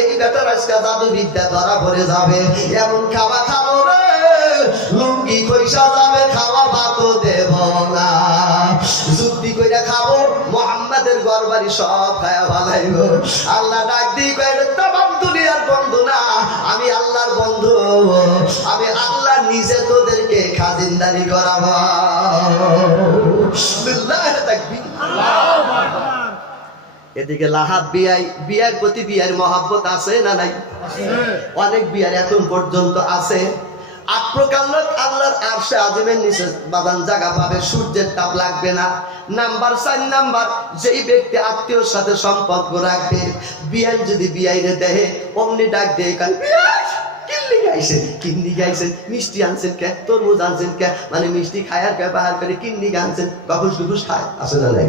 এই বেটার আজকে জাদু বিদ্যা ধরা পড়ে যাবে, এমন খাওয়া খাবো রে লুঙ্গি পয়সা যাবে, খাওয়া ভাতও দেব না, যুক্তি কইরা খাবো, মুহাম্মাদের ঘর বাড়ি সব খায়া ভালাইব। আল্লাহ ডাক দিয়ে কয় তামাম দুনিয়ার বন্ধু না, আমি আল্লাহর বন্ধু, আমি আল্লাহ নিজে তোদেরকে খাজিনদারি করাবো। বিল্লাহি তাকবীর, আল্লাহু আকবার। এদিকে লাহাব বিয়াই, বিয়ার প্রতি বিয়ার মহব্বত আছে না নাই? অনেক বিয়ার এখন পর্যন্ত আছে। 8 প্রকার লোক আল্লাহর আরশে আজিমের নিচে বাদান জায়গা পাবে, সূর্যের তাপ লাগবে না। নাম্বার 4 নাম্বার, যেই ব্যক্তি আত্মীয়র সাথে সম্পর্ক রাখবে, বিয়ান যদি বিয়াইরে দেহে অমনি ডাক দিয়ে কাল কিন্নি গাইছেন, মিষ্টি আনছেন কে, তরমুজ আনছেন কে, মানে মিষ্টি খায়ার কে বাহার করে কিন্নি আনছেন, গপুস গুপুস খায় আসে না নাই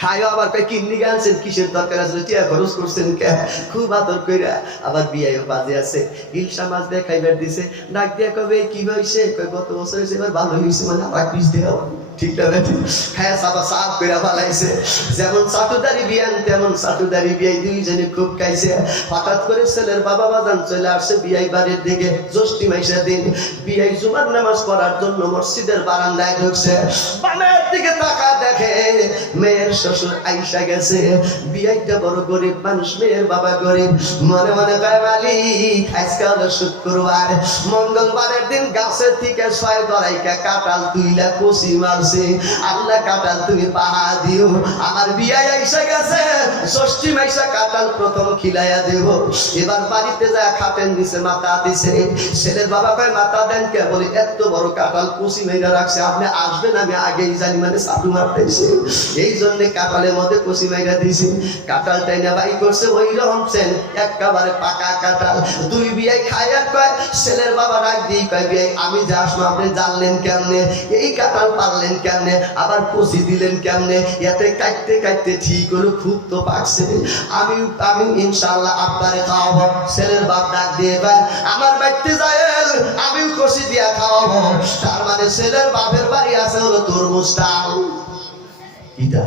খায়ও, আবার কয় কিন্নি আনছেন, কিসের দরকার আছে, টিয়া খরচ করছেন কে, খুব আদর কইরা। আবার বিয়াইও বাজে আছে, ইলশা মাছ দিয়ে খাইবার দিছে, ডাক দিয়া কবে কি হইছে, কয় গত বছর হইছে, এবার ভালো হইছে, মানে আবার পিস দেও, ঠিক না খায়া সাবা সাফ কইরা ফালাইছে। যেমন চাটুদারি বিয়ান তেমন চাটুদারি বিয়াই, দুইজনে খুব খাইছে। হঠাৎ করে ছেলের বাবা বাজান চলে আসছে বিয়াই বাড়ির দিকে, জ্যৈষ্ঠী মাসের দিন। বিয়াই জুমার নামাজ পড়ার জন্য মসজিদের বারান্দায় ঢুকছে, বামের দিকে তাকা দেখে মেয়ের শ্বশুর আইসা গেছে। বিয়াইটা বড় গরিব মানুষ, মেয়ের বাবা গরিব, মনে মনে কয় মালিক আজকে হলো শুক্রবার, মঙ্গলবারের দিন গাছের থেকে 6 দরাইকা কাঁঠাল তুইলা কচি মারছে, আল্লাহ কাঁঠাল তুমি পাহা দিও, আমার বিয়াই আইসা গেছে, ষষ্ঠী মাইসা কাঁঠাল প্রথম খিলাইয়া দেব। এবার বাড়িতে যায় খাটের নিচে মাথা দিছে, ছেলের বাবা কয় মাথা দেন কে, বলে এত বড় কাঁঠাল কচি মেয়েরা রাখছে, আপনি আসবেন আমি আগেই জানি, মানে সাধু মারতেছে, এই জন্য কাঁঠালের মধ্যে কচি মেয়েরা দিছি। কাঁঠাল টাইনা বাই করছে ওই রকম সেন, একেবারে পাকা কাঁঠাল। দুই বিয়াই খায় আর কয়, ছেলের বাবা ডাক দিয়ে কয় বিয়াই আমি যে আসবো আপনি জানলেন কেমনে, এই কাঁঠাল পারলেন কেমনে, আবার কচি দিলেন কেমনে, এতে কাটতে কাটতে ঠিক হলো, খুব তো পাকছে, আমি আমি ইনশাআল্লাহ আপনারে খাওয়াবো। ছেলের বাপ ডাক দিয়ে কয় আমার বাড়িতে যায় আমিও কচি দিয়া খাওয়াবো। তার মানে ছেলের বাপের বাড়ি আছে হলো তরমুজটা, ইটা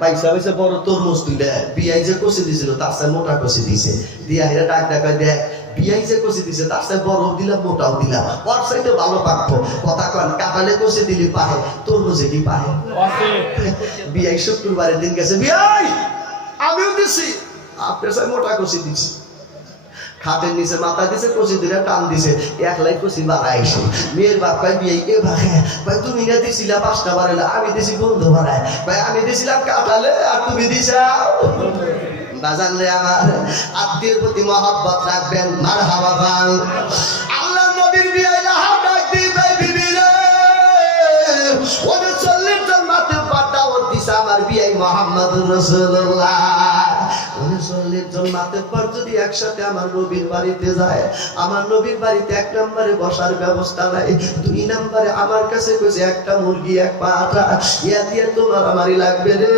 পয়সা পয়সা বড় তরমুজ তুলে বিয়াই যে কষি দিছিল তার সাথে মোটা কষি দিছে, দিয়া হেরা ডাক ডাক দেখ বিয়াই যে কষি দিছে তার সাথে বড় দিলাম মোটাও দিলাম, ওর সাইডে ভালো পাকবো। কথা কন কাঁঠালে কষি দিলি পাহে, তরমুজে কি পাহে? বিয়াই শুক্রবারের দিন গেছে, বিয়াই আমিও দিছি, আপনার সাথে মোটা কষি দিছি। খাটের নিচে মাথা দিছে, কচি দিলে টান দিছে, একলাই কচি বাড়াইছে। মেয়ের বাপ ভাই বিয়ে এ ভাই ভাই তুমি না দিছিলা 5টা বাড়াইলে, আমি দিছি বন্ধু বাড়াই, ভাই আমি দিছিলাম কাঁঠালে আর তুমি দিছাও। বাজান রে আমার, আত্মীয়ের প্রতি মহব্বত রাখবেন, মারহাবা ভাই। আল্লাহ নবীর বিয়ে লাহাব ডাক দি ভাই বিবি রে, ওদের 40 জন মাত্র পাঠাও দিছে আমার বিয়ে মুহাম্মদুর রাসূলুল্লাহ। 40 জন মাতে পর যদি একসাথে আমার নবীর বাড়িতে যায়, আমার নবীর বাড়িতে 1 নম্বরে বসার ব্যবস্থা নাই, 2 নম্বরে আমার কাছে কইছে একটা মুরগি 1 পাটা, ইয়া দিয়ে তোমার আমারই লাগবে রে,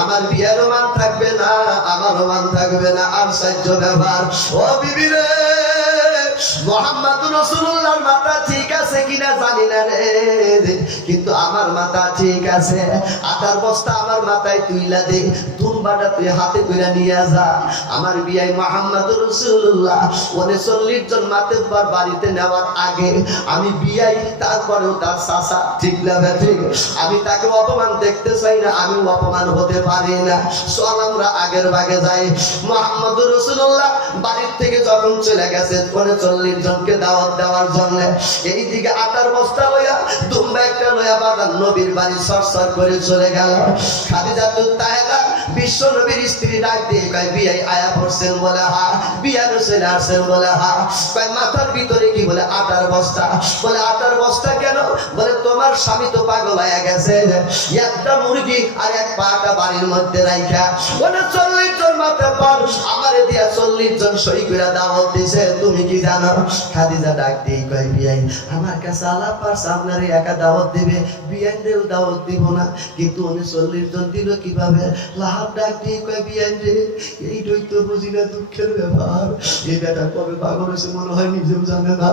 আমার বিয়ের মান থাকবে না, আমার মান থাকবে না, আর সাহায্য ব্যবহার। ও বিবি রে, মুহাম্মদুর রাসূলুল্লাহর মাথা ঠিক আছে কিনা জানি না রে, কিন্তু আমার মাথা ঠিক আছে। আটার বস্তা আমার মাথায় তুইলা দে, তুমবাটা তুই হাতে কইরা নিয়ে যা। আমার বিয়াই মুহাম্মদুর রাসূলুল্লাহ 39 জন মাতব্বর বাড়িতে নেওয়ার আগে আমি বিয়াই, তারপরেও তার চাচা, ঠিক না ঠিক, আমি তাকে অপমান দেখতে চাই না, আমি অপমান হতে পারি না। চল আমরা আগের ভাগে যাই। মুহাম্মদুর রাসূলুল্লাহ বাড়ির থেকে যখন চলে গেছে 39 জনকে দাওয়াত দেওয়ার জন্য, এইদিকে আটার বস্তা লইয়া দুম্বা একটা লইয়া বাজার নবীর বাড়ি সরসর করে চলে গেল। খাদিজাতুত তাহেরা বিশ্ব নবীর স্ত্রী ডাক দিয়ে কয় বিয়াই আয়া পড়ছেন বলে হা, বিয়া চলে আসছেন বলে হা। কয় মাথার ভিতরে কি? বলে আটার বস্তা। বলে আটার বস্তা কেন? বলে তোমার স্বামী তো পাগল হয়ে গেছে, একটা মুরগি আর 1 পাটা বাড়ির মধ্যে রাইখা, বলে 40 জন মাথা পর আমারে দিয়া 40 জন সই করে দাওয়াত দিছে, তুমি কি জানো? খাদিজা ডাক দিয়ে কয় বিয়াই আমার কাছে আলাপ আছে, আপনারে একা দাওয়াত দিবে, বিয়াইদেরও দাওয়াত দিব না, কিন্তু 39 জন দিল কিভাবে? লাহাব ডাক দিয়ে কয় বিয়ান রে এইটাই তো বুঝি না দুঃখের ব্যাপার এই বেটা কবে পাগল হয়েছে মনে হয় নিজেও জানে না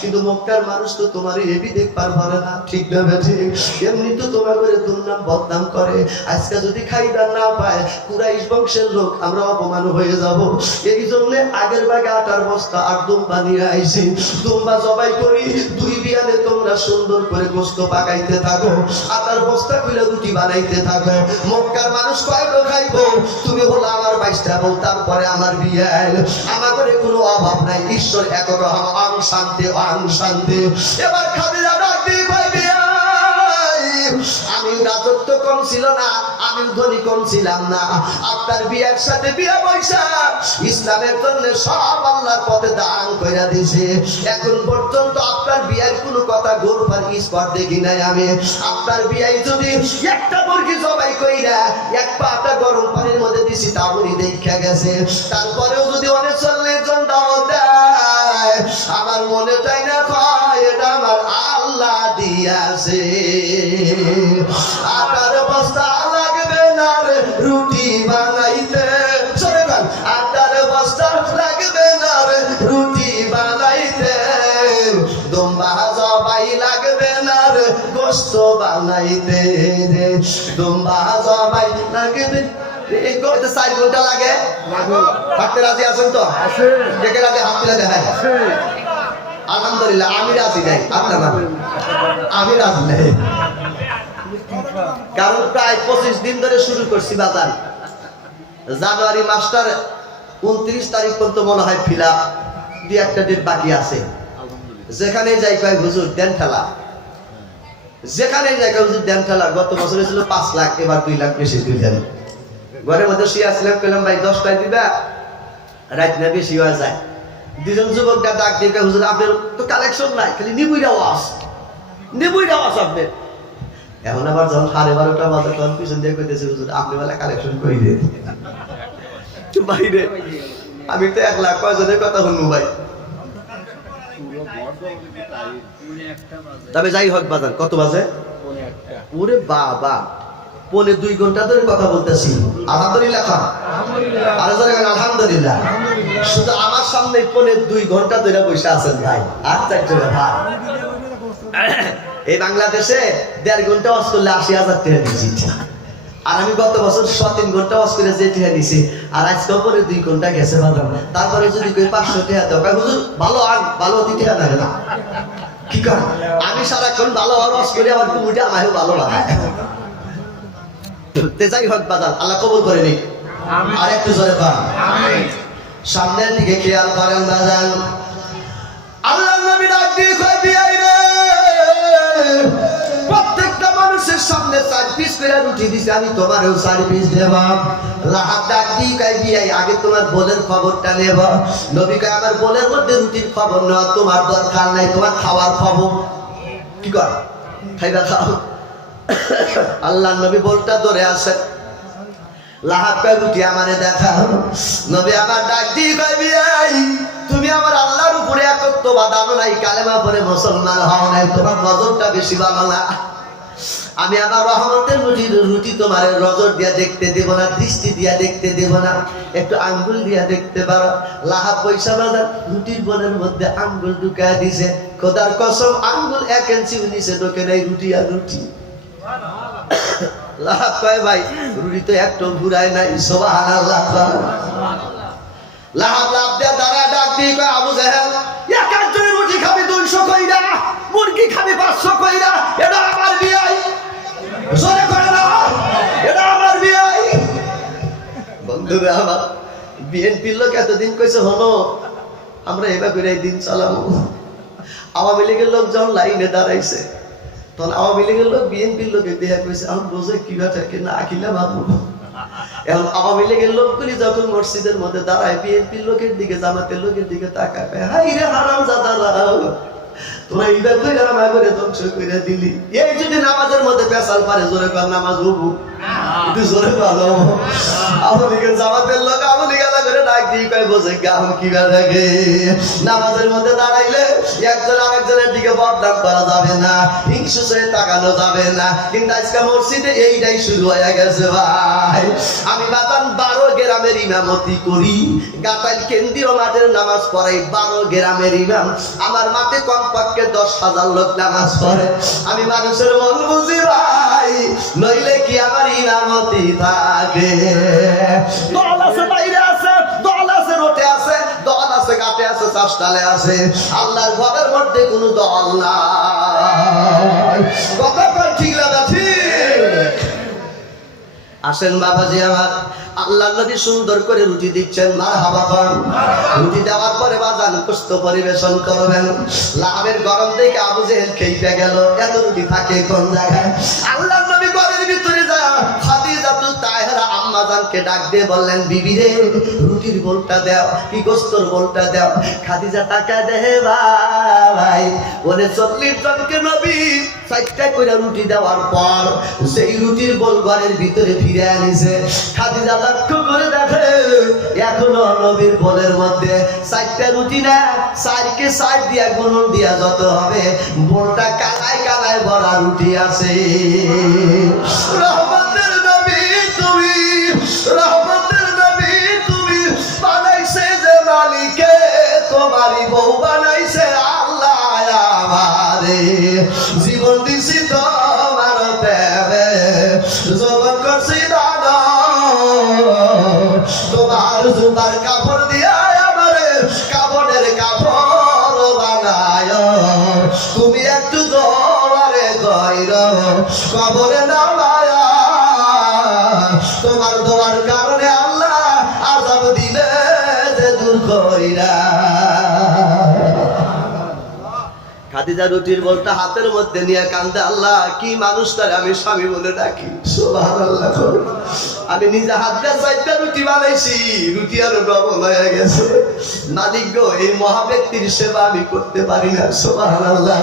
কিন্তু মক্কার মানুষ তো তোমার এবি দেখবার পারে না ঠিক না বেঠি এমনি তো তোমার করে দুর্নাম বদনাম করে আজকে যদি খাইবার না পায় কুরাইশ বংশের লোক আমরা অপমান হয়ে যাব এই জন্য আগের ভাগে আটার বস্তা আর দুম্বা নিয়ে আইছি দুম্বা জবাই করি দুই বিয়ানে তোমরা সুন্দর করে গোস্ত পাকাইতে থাকো আটার বস্তা খুলে রুটি বানাইতে থাকো মক্কার মানুষ কয়টা খাইবো তুমি হলো আমার বাইশটা বউ তারপরে আমার বিয়ান আমার করে কোনো অভাব নাই ঈশ্বর একক আং শান্তি আং শান্তি এবার খাদিজা ডাক দিয়ে কয় বিয়ান আমি রাজত্ব কম ছিল না আমি ধনী কম ছিলাম না আপনার বিয়ের সাথে বিয়ে পয়সা ইসলামের জন্য সব আল্লাহর পথে দান কইরা দিয়েছে এখন পর্যন্ত আপনার বিয়ের কোনো কথা গোরবার স্পট দেখি নাই আমি আপনার বিয়ে যদি একটা মুরগি জবাই কইরা এক পাটা গরম পানির মধ্যে দিছি তাহলে দেখা গেছে তারপরেও যদি অনেক চল্লিশ জন দাও দেয় আমার মনে চাই না কয় এটা আমার আল্লাহ দিয়াছে আটার বস্তা লাগবে না রে রুটি বানাইতে আটার বস্তা লাগবে না রে রুটি বানাইতে দুম্বা জবাই লাগবে না রে গোস্ত বানাইতে দুম্বা জবাই লাগবে 4 ঘন্টা লাগে থাকতে রাজি আছেন তো দেখে রাজি হাত তুলে দেখায় আলহামদুলিল্লাহ আমি রাজি নাই আপনার আমি রাজি নাই কারণ প্রায় 25 দিন ধরে শুরু করছি বাজার জানুয়ারি মাসটার 29 তারিখ পর্যন্ত মনে হয় ফিলা দুই একটা ডেট বাকি আছে যেখানে যাই কয় হুজুর দেন ঠেলা যেখানে যাই কয় হুজুর দেন ঠেলা গত বছর ছিল 5 লাখ এবার 2 লাখ বেশি দিলেন ঘরের মধ্যে শুয়ে আসলাম পেলাম ভাই 10টায় দিবা রাত না বেশি হয়ে যায় দুজন যুবকটা ডাক দিয়ে হুজুর আপনার তো কালেকশন নাই খালি নিবুইরা ওয়াজ আপনার এখন আবার যখন 12:30 বাজে তখন পিছন দিয়ে কইতেছে হুজুর আপনি বেলা কালেকশন কই দেন বাইরে আমি তো 1 লাখ কয়জনের কথা শুনবো ভাই তবে যাই হোক বাজার কত বাজে ওরে বাবা 1.5-2 ঘন্টা ধরে কথা বলতেছি আলহামদুলিল্লাহ খান আলহামদুলিল্লাহ শুধু আমার সামনে 1.5-2 ঘন্টা ধরে বসে আছেন ভাই আশ্চর্য ভাই এই বাংলাদেশে 1.5 ঘন্টা ওয়াজ করলে 80,000 টাকা দিয়েছি আর আমি গত বছর 3 ঘন্টা ওয়াজ করে যে টাকা নিছি আর আজকে পরে 2 ঘন্টা গেছে বাজার তারপরে যদি কই 500 টাকা দাও কই হুজুর ভালো আর ভালো দিতে হবে না কি কর আমি সারাক্ষণ ভালো ওয়াজ করি আবার কুমুটি আমারও ভালো লাগে তে যাই হোক বাজার আল্লাহ কবুল করে নিক আমিন আর একটু জোরে বল আমিন সামনের দিকে খেয়াল করেন বাজার আল্লাহর নবী ডাক দিয়ে কয় বিয়াই রে প্রত্যেকটা মানুষের সামনে 4 পিস করে রুটি দিছি আমি তোমারও 4 পিস দেব লাহাব ডাক দিয়ে কয় বিয়াই আগে তোমার বোনের খবরটা নেব নবী কয় আমার বোনের মধ্যে রুটির খবর নেওয়া তোমার দরকার নাই তোমার খাওয়ার খবর কি কর খাইবা খাও আল্লাহ নবী বলটা ধরে আছে লাহাব কয় রুটি আমারে দেখাও নবী আমার ডাক দিয়ে কয় বিয়াই তুমি আমার আল্লাহর উপরে একত্ববাদ আনো নাই কালেমা পড়ে মুসলমান হও নাই তোমার নজরটা বেশি ভালো না আমি আমার রহমতের রুটি তোমার নজর দিয়া দেখতে দেব না দৃষ্টি দিয়া দেখতে দেব না একটু আঙ্গুল দিয়া দেখতে পারো লাহাব পয়সা বাজার রুটির বনের মধ্যে আঙ্গুল ঢুকায় দিছে খোদার কসম আঙ্গুল 1 ইঞ্চি নিচে ঢোকে নাই রুটি আর রুটি লাহাব কয় ভাই রুটি তো একটু ঘুরায় নাই সুবহানাল্লাহ লাহাব লাভ দিয়া দাঁড়া ডাক দিয়ে কয় আবু জাহেল এক একজনের রুটি খাবি 200 কইরা মুরগি খাবি 500 কইরা এটা আমার বিয়াই জোরে করে না এটা আমার বিয়াই বন্ধুরা আমার বিএনপির লোক এতদিন কইছে হলো আমরা এবার করে দিন চালাবো আওয়ামী লীগের লোক যখন লাইনে দাঁড়াইছে তখন আওয়ামী লীগের লোক বিএনপির লোকে দেখা কইছে আমি বোঝে কিবা থাকে না আখিলা ভাববো এখন আওয়ামী লীগের লোকগুলি যখন মসজিদের মধ্যে দাঁড়ায় বিএনপির লোকের দিকে জামাতের লোকের দিকে তাকায় হাই রে হারাম জাদারা তোরা ইবাদ করে আমার করে ধ্বংস করে দিলি এই যদি নামাজের মধ্যে পেশাল পারে জোরে কর নামাজ হবু একটু জোরে ভালো আওয়ামী লীগের জামাতের লোক আওয়ামী লীগ করে ডাক দিয়ে কয় বোঝে গাম কিভাবে লাগে। নামাজের মধ্যে দাঁড়াইলে একজন আরেকজনের দিকে বদনাম করা যাবে না, হিংসু হয়ে তাকানো যাবে না, কিন্তু আজকে মসজিদে এইটাই শুরু হয়ে গেছে ভাই। আমি বাতান 12 গ্রামের ইমামতি করি, গাতাল কেন্দ্রীয় মাঠের নামাজ পড়াই, 12 গ্রামের ইমাম। আমার মাঠে কমপক্ষে 10,000 লোক নামাজ পড়ে। আমি মানুষের মন বুঝি ভাই, নইলে কি আমার ইমামতি থাকে? দল আছে, বাইরে আছে, দল আছে, রোটে আছে, দল আছে, কাটে আছে, চাষটালে আছে, আল্লাহর ঘরের মধ্যে কোনো দল নাই। কথা কয় ঠিক লাগা ঠিক? আসেন বাবাজি আমার, আল্লাহ নবী সুন্দর করে রুটি দিচ্ছেন, মারহাবা খান। রুটি দেওয়ার পরে বাজান গোশত পরিবেশন করবেন। লাভের গরম দেখে আবু জেহেল খেইপে গেল, এত রুটি থাকে কোন জায়গায়? আল্লাহ নবী ঘরের ভিতরে যায় খাদিজাতু তাহেরা আম্মা জানকে ডাক দিয়ে বললেন, বিবি রে রুটির গোলটা দাও, কি গোশতর গোলটা দাও। খাদিজা টাকা দেহে ভাই, বলে 40 জনকে নবী 4টা করে রুটি দেওয়ার পর সেই রুটির গোল ঘরের ভিতরে ফিরে আনিছে। খাদিজা লক্ষ্য করে দেখে এখনো নবীর বোলের মধ্যে 4টা রুটি না, 4কে 4 দিয়া গুণন দিয়া যত হবে বোলটা কানায় কানায় ভরা রুটি আছে। রহমতের নবী তুমি, রহমতের নবী তুমি, বানাইছে যে মালিকে তোমারই বউ বানাইছে আল্লাহ আমারে। জীবন দিছি তোমার প্রেমে, জবান করছি দাদা তোমার জুতার কাপড় দিয়া আমারে কাপড়ের কাপড় বানায়। তুমি একটু দোয়ারে গইর কবরে নামায়া, তোমার দোয়ার কারণে আল্লাহ আযাব দিবে যে দূর কইরা। খাদিজা রুটির বলটা হাতের মধ্যে নিয়ে কান্দে, আল্লাহ কি মানুষটারে আমি স্বামী বলে ডাকি। সুবহানাল্লাহ, আমি নিজে হাত দিয়ে 4টা রুটি বানাইছি, রুটি আরো ডবল হয়ে গেছে। মালিক গো, এই মহা ব্যক্তির সেবা আমি করতে পারি না। সুবহানাল্লাহ।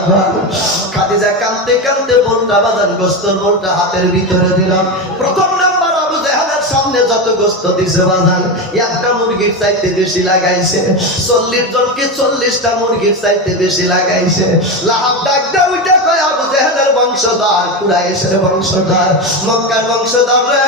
খাদিজা কাঁদতে কাঁদতে বলটা বাজান গোশতর বলটা হাতের ভিতরে দিলাম। প্রথম নাম্বার আবু জেহেলের সামনে যত গোশত দিছে বাজান, একটা মুরগির চাইতে বেশি লাগাইছে। 40 জনকে 40টা মুরগির চাইতে বেশি লাগাইছে। লাহাব ডাক দাও উঠে কয়, আবু জেহেলের বংশধর, কুরাইশের বংশধর, মক্কার বংশধর রে,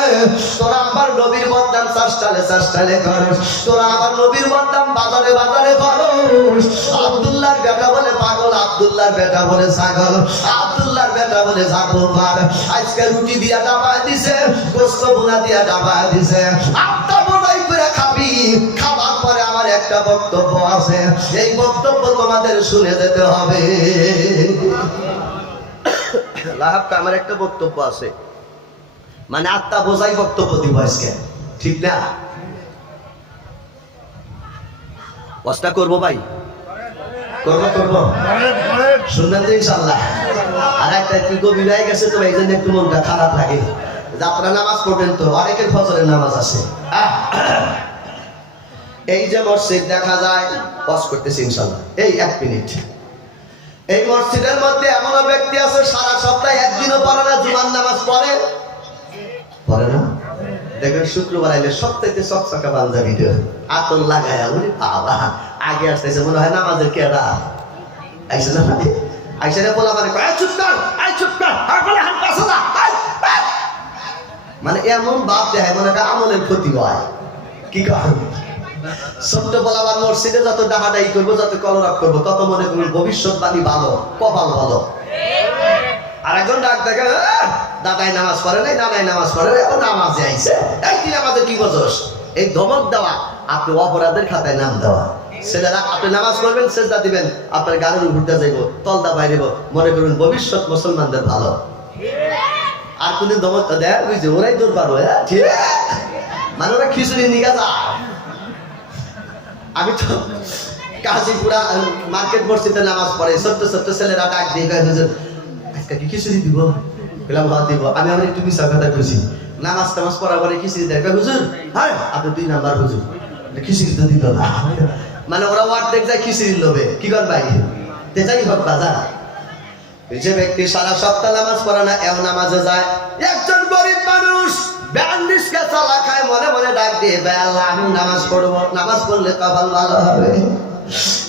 তোরা আমার নবীর বদনাম চাষটালে চাষটালে করস, তোরা আমার নবীর বদনাম বাজারে বাজারে করস। আব্দুল্লাহর বেটা বলে পাগল, আব্দুল্লাহর বেটা বলে ছাগল, আব্দুল্লাহর বেটা বলে জাগরবার। আজকে রুটি দিয়া ডাবায় দিছে, গোশত বোনা দিয়া ডাবায় দিছে, আটটা বোনাই করে খাবি। খাবার পরে আমার একটা বক্তব্য আছে, এই বক্তব্য তোমাদের শুনে যেতে হবে। লাহাবকা আমার একটা বক্তব্য আছে, মানে আত্মা বোঝাই বক্তব্য দিব আজকে, ঠিক না? কষ্ট করবো ভাই, করবো করবো, শুনবেন তো ইনশাল্লাহ। আর একটা কি গভীর হয়ে গেছে তো, এই জন্য একটু মনটা খারাপ লাগে। আপনারা নামাজ পড়বেন তো, অনেকের ফজরের নামাজ আছে। এই যে মসজিদ দেখা যায়, বস করতেছি ইনশাল্লাহ, এই 1 মিনিট। এই মসজিদের মধ্যে এমন ব্যক্তি আছে সারা সপ্তাহে একদিনও পড়ে না, জুমার নামাজ পড়ে পড়ে না। দেখবেন শুক্রবার আইলে সবথেকে চকচকা পাঞ্জাবি আতর লাগায়া, উনি বাবা আগে আসতেছে, মনে হয় নামাজের কেডা আইসে না, আইসে না বলা মানে চুপ কর, চুপ কর, মানে এমন বাপ দেয় মনে হয় আমলের ক্ষতি হয়। কি কর ছোট্ট বলাবার মসজিদে যত ডাহাডাই করবো, যত কলরাপ করবো, তত মনে করুন ভবিষ্যৎবাণী ভালো, কপাল ভালো। আর একজন ডাক দেখে, দাদাই নামাজ পড়ে নাই, দাদাই নামাজ পড়ে নাই, ও নামাজে আইছে, এই তুই আমাদের কি বলছস? এই ধমক দেওয়া, আপনি অপরাধের খাতায় নাম দেওয়া। ছেলেরা আপনি নামাজ পড়বেন, সেজদা দিবেন, আপনার গানের উপরটা যাইব, তলদা বাইরেব, মনে করুন ভবিষ্যৎ মুসলমানদের ভালো। আর কোনদিন ধমক দেয় বুঝছে, ওরাই দূর পারো, মানে ওরা খিচুড়ি নিয়ে যায়। আমি তো কাশীপুরা মার্কেট মসজিদে নামাজ পড়ে, ছোট্ট ছোট্ট ছেলেরা ডাক দিয়ে আজকে কি খিচুড়ি দিব? বললাম হাত দিব। আমি আমার একটু মিশা কথা বুঝি, নামাজ টামাজ পড়া পরে খিচুড়ি দেয়, হুজুর হ্যাঁ আপনি 2 নাম্বার হুজুর, খিচুড়ি তো দিত না। মানে ওরা ওয়ার্ড দেখ যায় খিচুড়ির লোভে। কি কর ভাই, যাই হোক বাজার, যে ব্যক্তি সারা সপ্তাহ নামাজ পড়ে না, এও নামাজে যায়। একজন গরিব মানুষ 42 কা চালা খায়, মনে মনে ডাক দিয়ে ভাই আল্লাহ আমি নামাজ পড়বো, নামাজ পড়লে কপাল ভালো হবে।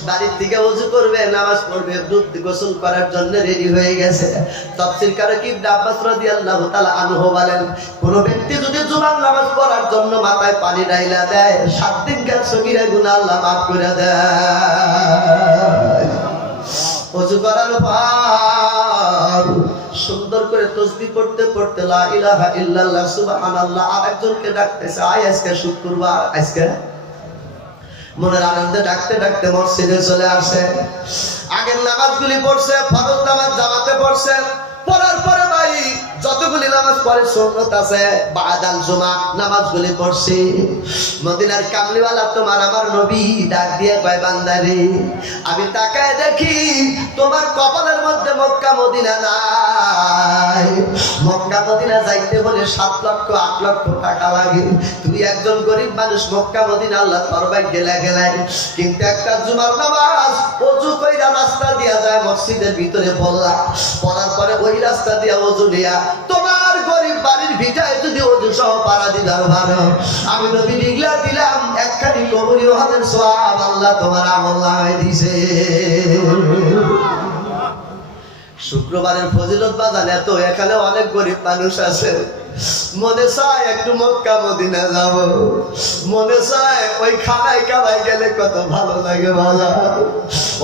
বাড়ির থেকে ওযু করবে, নামাজ পড়বে, গোসল করার জন্য রেডি হয়ে গেছে। তাফসীরকারক ইবনে আব্বাস রাদিয়াল্লাহু তাআলা আনহু বলেন, কোন ব্যক্তি যদি জুমার নামাজ পড়ার জন্য মাথায় পানি ঢাইলা দেয় 7 দিনকার সগীরা গুনাহ আল্লাহ মাফ করে দেয়। ওযু করার পর সুন্দর করে তাসবিহ পড়তে পড়তে লা ইলাহা ইল্লাল্লাহ সুবহানাল্লাহ আরেকজনকে ডাকতেছে, আয় আজকে শুক্রবার, আজকে মনের আনন্দে ডাকতে ডাকতে মসজিদে চলে আসে। আগের নামাজগুলি পড়ছে, ফরজ নামাজ জামাতে পড়ছে, পড়ার পরে ভাই যতগুলি নামাজ পড়ে সুন্নাত আছে বাদাল জুমা নামাজগুলি পড়ছি। মদিনার কামলিওয়ালা তোমার আমার নবী ডাক দিয়ে কয় বান্দারে আমি তাকায় দেখি তোমার কপালের মধ্যে মক্কা মদিনা নাই। মক্কা মদিনা যাইতে হলে 7 লক্ষ 8 লক্ষ টাকা লাগে। তুই একজন গরিব মানুষ, মক্কা মদিনা আল্লাহ তোর ভাগ্যে লেগে নাই। কিন্তু একটা জুমার নামাজ ওযু কইরা রাস্তা দিয়া যায় মসজিদের ভিতরে পড়লা, পড়ার পরে ওই রাস্তা দিয়া ওযু নিয়া তোমার গরিব বাড়ির ভিটায় যদি ওযু সহ পাড়া দিলাম ভালো, আমি নবী ডিগলা দিলাম একখানি কবরি হজের সওয়াব আল্লাহ তোমার আমলনামায় দিছে। শুক্রবারের ফজিলত বাজান এত, এখানে অনেক গরিব মানুষ আছে, মনে চায় একটু মক্কা মদিনা যাব, মনে চায় ওই খানায় কামাই গেলে কত ভালো লাগে ভালো।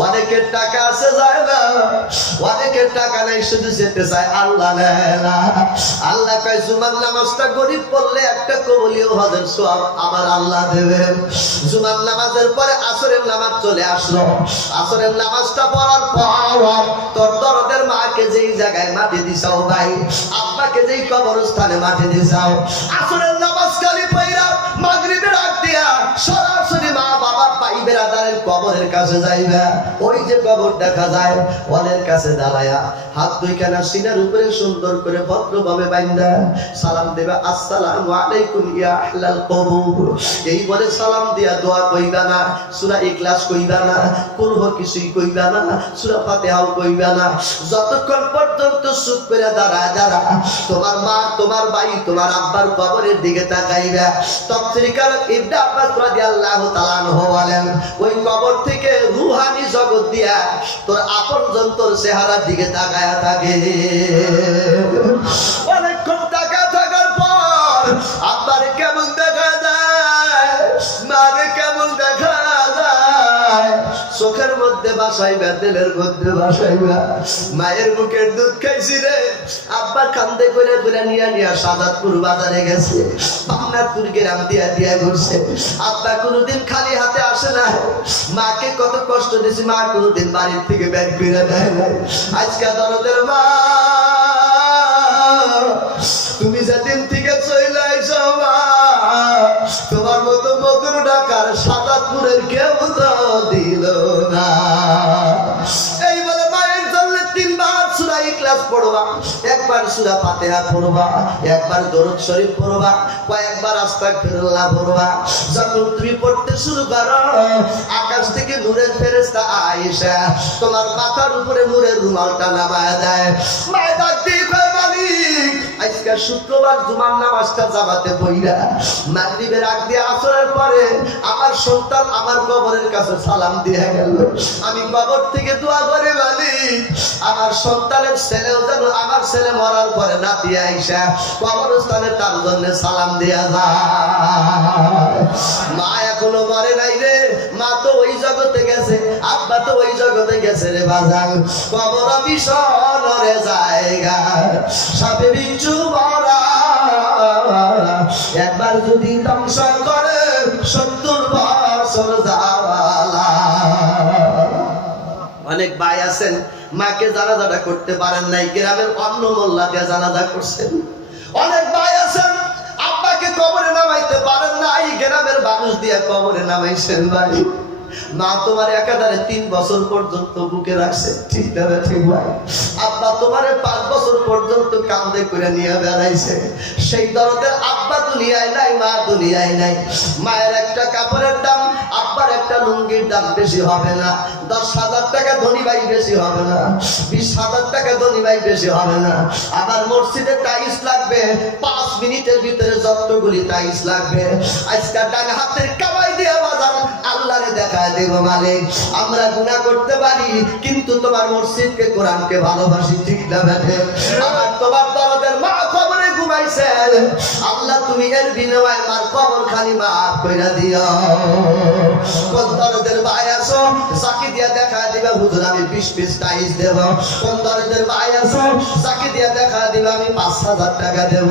অনেকের টাকা আছে যায় না, অনেকের টাকা নাই শুধু যেতে চায়, আল্লাহ নেয় না। আল্লাহ কয় জুমার নামাজটা গরিব পড়লে একটা কবুলি হজের সওয়াব আমার আল্লাহ দেবেন। জুমার নামাজের পরে আসরের নামাজ চলে আসলো, আসরের নামাজটা পড়ার পর তোর দরদের মাকে যেই জায়গায় মাটি দিছাও ভাই, আব্বাকে যেই কবরস্থানে মাটি দিছাও, আসরের নামাজ কালি পয়রা মাগরিবের আগ দিয়া সরাসরি মা বাবা ভাই বেরাদারের কবরের কাছে যাইবা। ওই যে কবর দেখা যায় ওদের কাছে দাঁড়ায়া হাত দুইখানা সিনার উপরে সুন্দর করে ভদ্রভাবে বাইন্দা সালাম দেবা, আসসালামু আলাইকুম ইয়া আহলাল কবর। এই বলে সালাম দিয়া দোয়া কইবা না, সূরা ইখলাস কইবা না, কুল হু কিছুই কইবা না, সূরা ফাতিহাও কইবা না। যতক্ষণ পর্যন্ত চুপ করে দাঁড়ায় তোমার মা তোমার ভাই তোমার আব্বার কবরের দিকে তাকাইবা। তাফসীরকারক ইবনে আব্বাস রাদিয়াল্লাহু তাআলা আনহু বলেন, ওই কবর থেকে রূহানি জগৎ দিয়া তোর আপনজন তোর চেহারার দিকে তাকায়া থাকে। অনেকক্ষণ তাকায় থাকার পর আব্বারে কেমন দেখা যায়, মারে কেমন দেখা যায়, চোখের মধ্যে বাসাইবা, দিলের মধ্যে বাসাইবা। মায়ের মুখের দুধ খাইছি রে, আব্বা কান্দে করে করে নিয়া সাজাদপুর বাজারে গেছে, পাবনাপুর গ্রাম দিয়া ঘুরছে। আব্বা কোনোদিন খালি হাতে আসে না, মাকে কত কষ্ট দিয়েছি, মা কোনোদিন বাড়ির থেকে বের করে দেয় না। আজকে দরদের মা তুমি যেদিন থেকে চলে আইছো মা, তোমার মতো মধুর ঢাকার সাজাদপুরের কেউ তো দিল না। এই বলে মায়ের জন্য 3 বার সূরা ইখলাস পড়বা, একবার সূরা ফাতিহা পড়বা, একবার দরুদ শরীফ পড়বা, কয়েকবার আস্তাগফিরুল্লাহ পড়বা। যখন তুমি পড়তে শুরু করো আকাশ থেকে নূরের ফেরেশতা আয়েশা তোমার মাথার উপরে নূরের রুমালটা নামায় দেয়। মায়ের ডাক দিয়ে কয় মালিক আজকে শুক্রবার জুমার নামাজটা জামাতে পড়িরা মাগরিবের আগ দিয়ে আসরের পরে আমার সন্তান আমার কবরের কাছে সালাম দিয়ে গেল, আমি কবর থেকে দোয়া করে মালিক আমার সন্তানের ছেলেও যেন আমার ছেলে মরার পরে নাতি আইসা কবরস্থানে তার জন্য সালাম দিয়া যায়। মা এখনো মরে নাই রে, মা তো ওই জগতে গেছে, আব্বা তো ওই জগতে গেছে রে বাজান। কবর বিষণরে জায়গা সাপে বিচ্ছু মরা, একবার যদি ধ্বংস করে 70 বছর যাওয়ালা। অনেক ভাই আছেন মাকে জানাজাটা করতে পারেন নাই, গ্রামের অন্য মোল্লা দিয়ে জানাজা করছেন। অনেক ভাই আছেন আব্বাকে কবরে নামাইতে পারেন নাই, গ্রামের মানুষ দিয়ে কবরে নামাইছেন। ভাই মা তোমার একাধারে 3 বছর পর্যন্ত বুকে রাখছে, ঠিক না ঠিক ভাই? আব্বা তোমারে 5 বছর পর্যন্ত কাঁধে করে নিয়ে বেড়াইছে। সেই দরদের আব্বা দুনিয়ায় নাই, মা দুনিয়ায় নাই। মায়ের একটা কাপড়ের দাম, আব্বার একটা লুঙ্গির দাম বেশি হবে না। 10,000 টাকা ধনী ভাই বেশি হবে না, 20,000 টাকা ধনী ভাই বেশি হবে না। আমার মসজিদে টাইলস লাগবে, 5 মিনিটের ভিতরে যতগুলি টাইলস লাগবে আজকে ডান হাতের কামাই দিয়ে বাজার আল্লাহরে দেখায় দেব মালিক। আমরা গুনাহ করতে পারি কিন্তু তোমার মসজিদকে কোরআনকে ভালোবাসি, ঠিক না বেঠে? আমার তোমার দরদের মা কবরে ঘুমাইছে, আল্লাহ তুমি এর বিনিময়ে মার কবর খালি মাফ কইরা দিও। কোন দরদের ভাই আছো সাকি দিয়া দেখা দিবা হুজুর আমি 20 পিস টাইলস দেব। কোন দরদের ভাই আছো সাকি দিয়া দেখা দিবা আমি 5,000 টাকা দেব।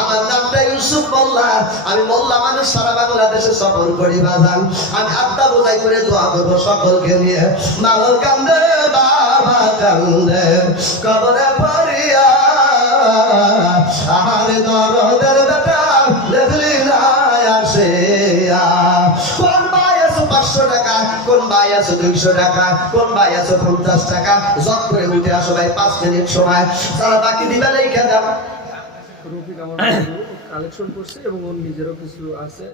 আমার নামটা ইউসুফ মোল্লা, আমি মোল্লা মানুষ সারা বাংলাদেশে সফর করি বাজান। আমি আত্মা বোঝাই করে দোয়া করবো সকলকে নিয়ে। মাও কান্দে বাবা কান্দে কবরে পড়িয়া, আমার দরদের বেটা দেখলি না আসে। কোন ভাই আছো 500 টাকা, কোন ভাই আছো 200 টাকা, কোন ভাই আছো 50 টাকা, জট করে উঠে আসো ভাই 5 মিনিট সময়, তারা বাকি দিবে লেখা দাও। রফিক আমার কালেকশন করছে এবং ওর নিজেরও কিছু আছে।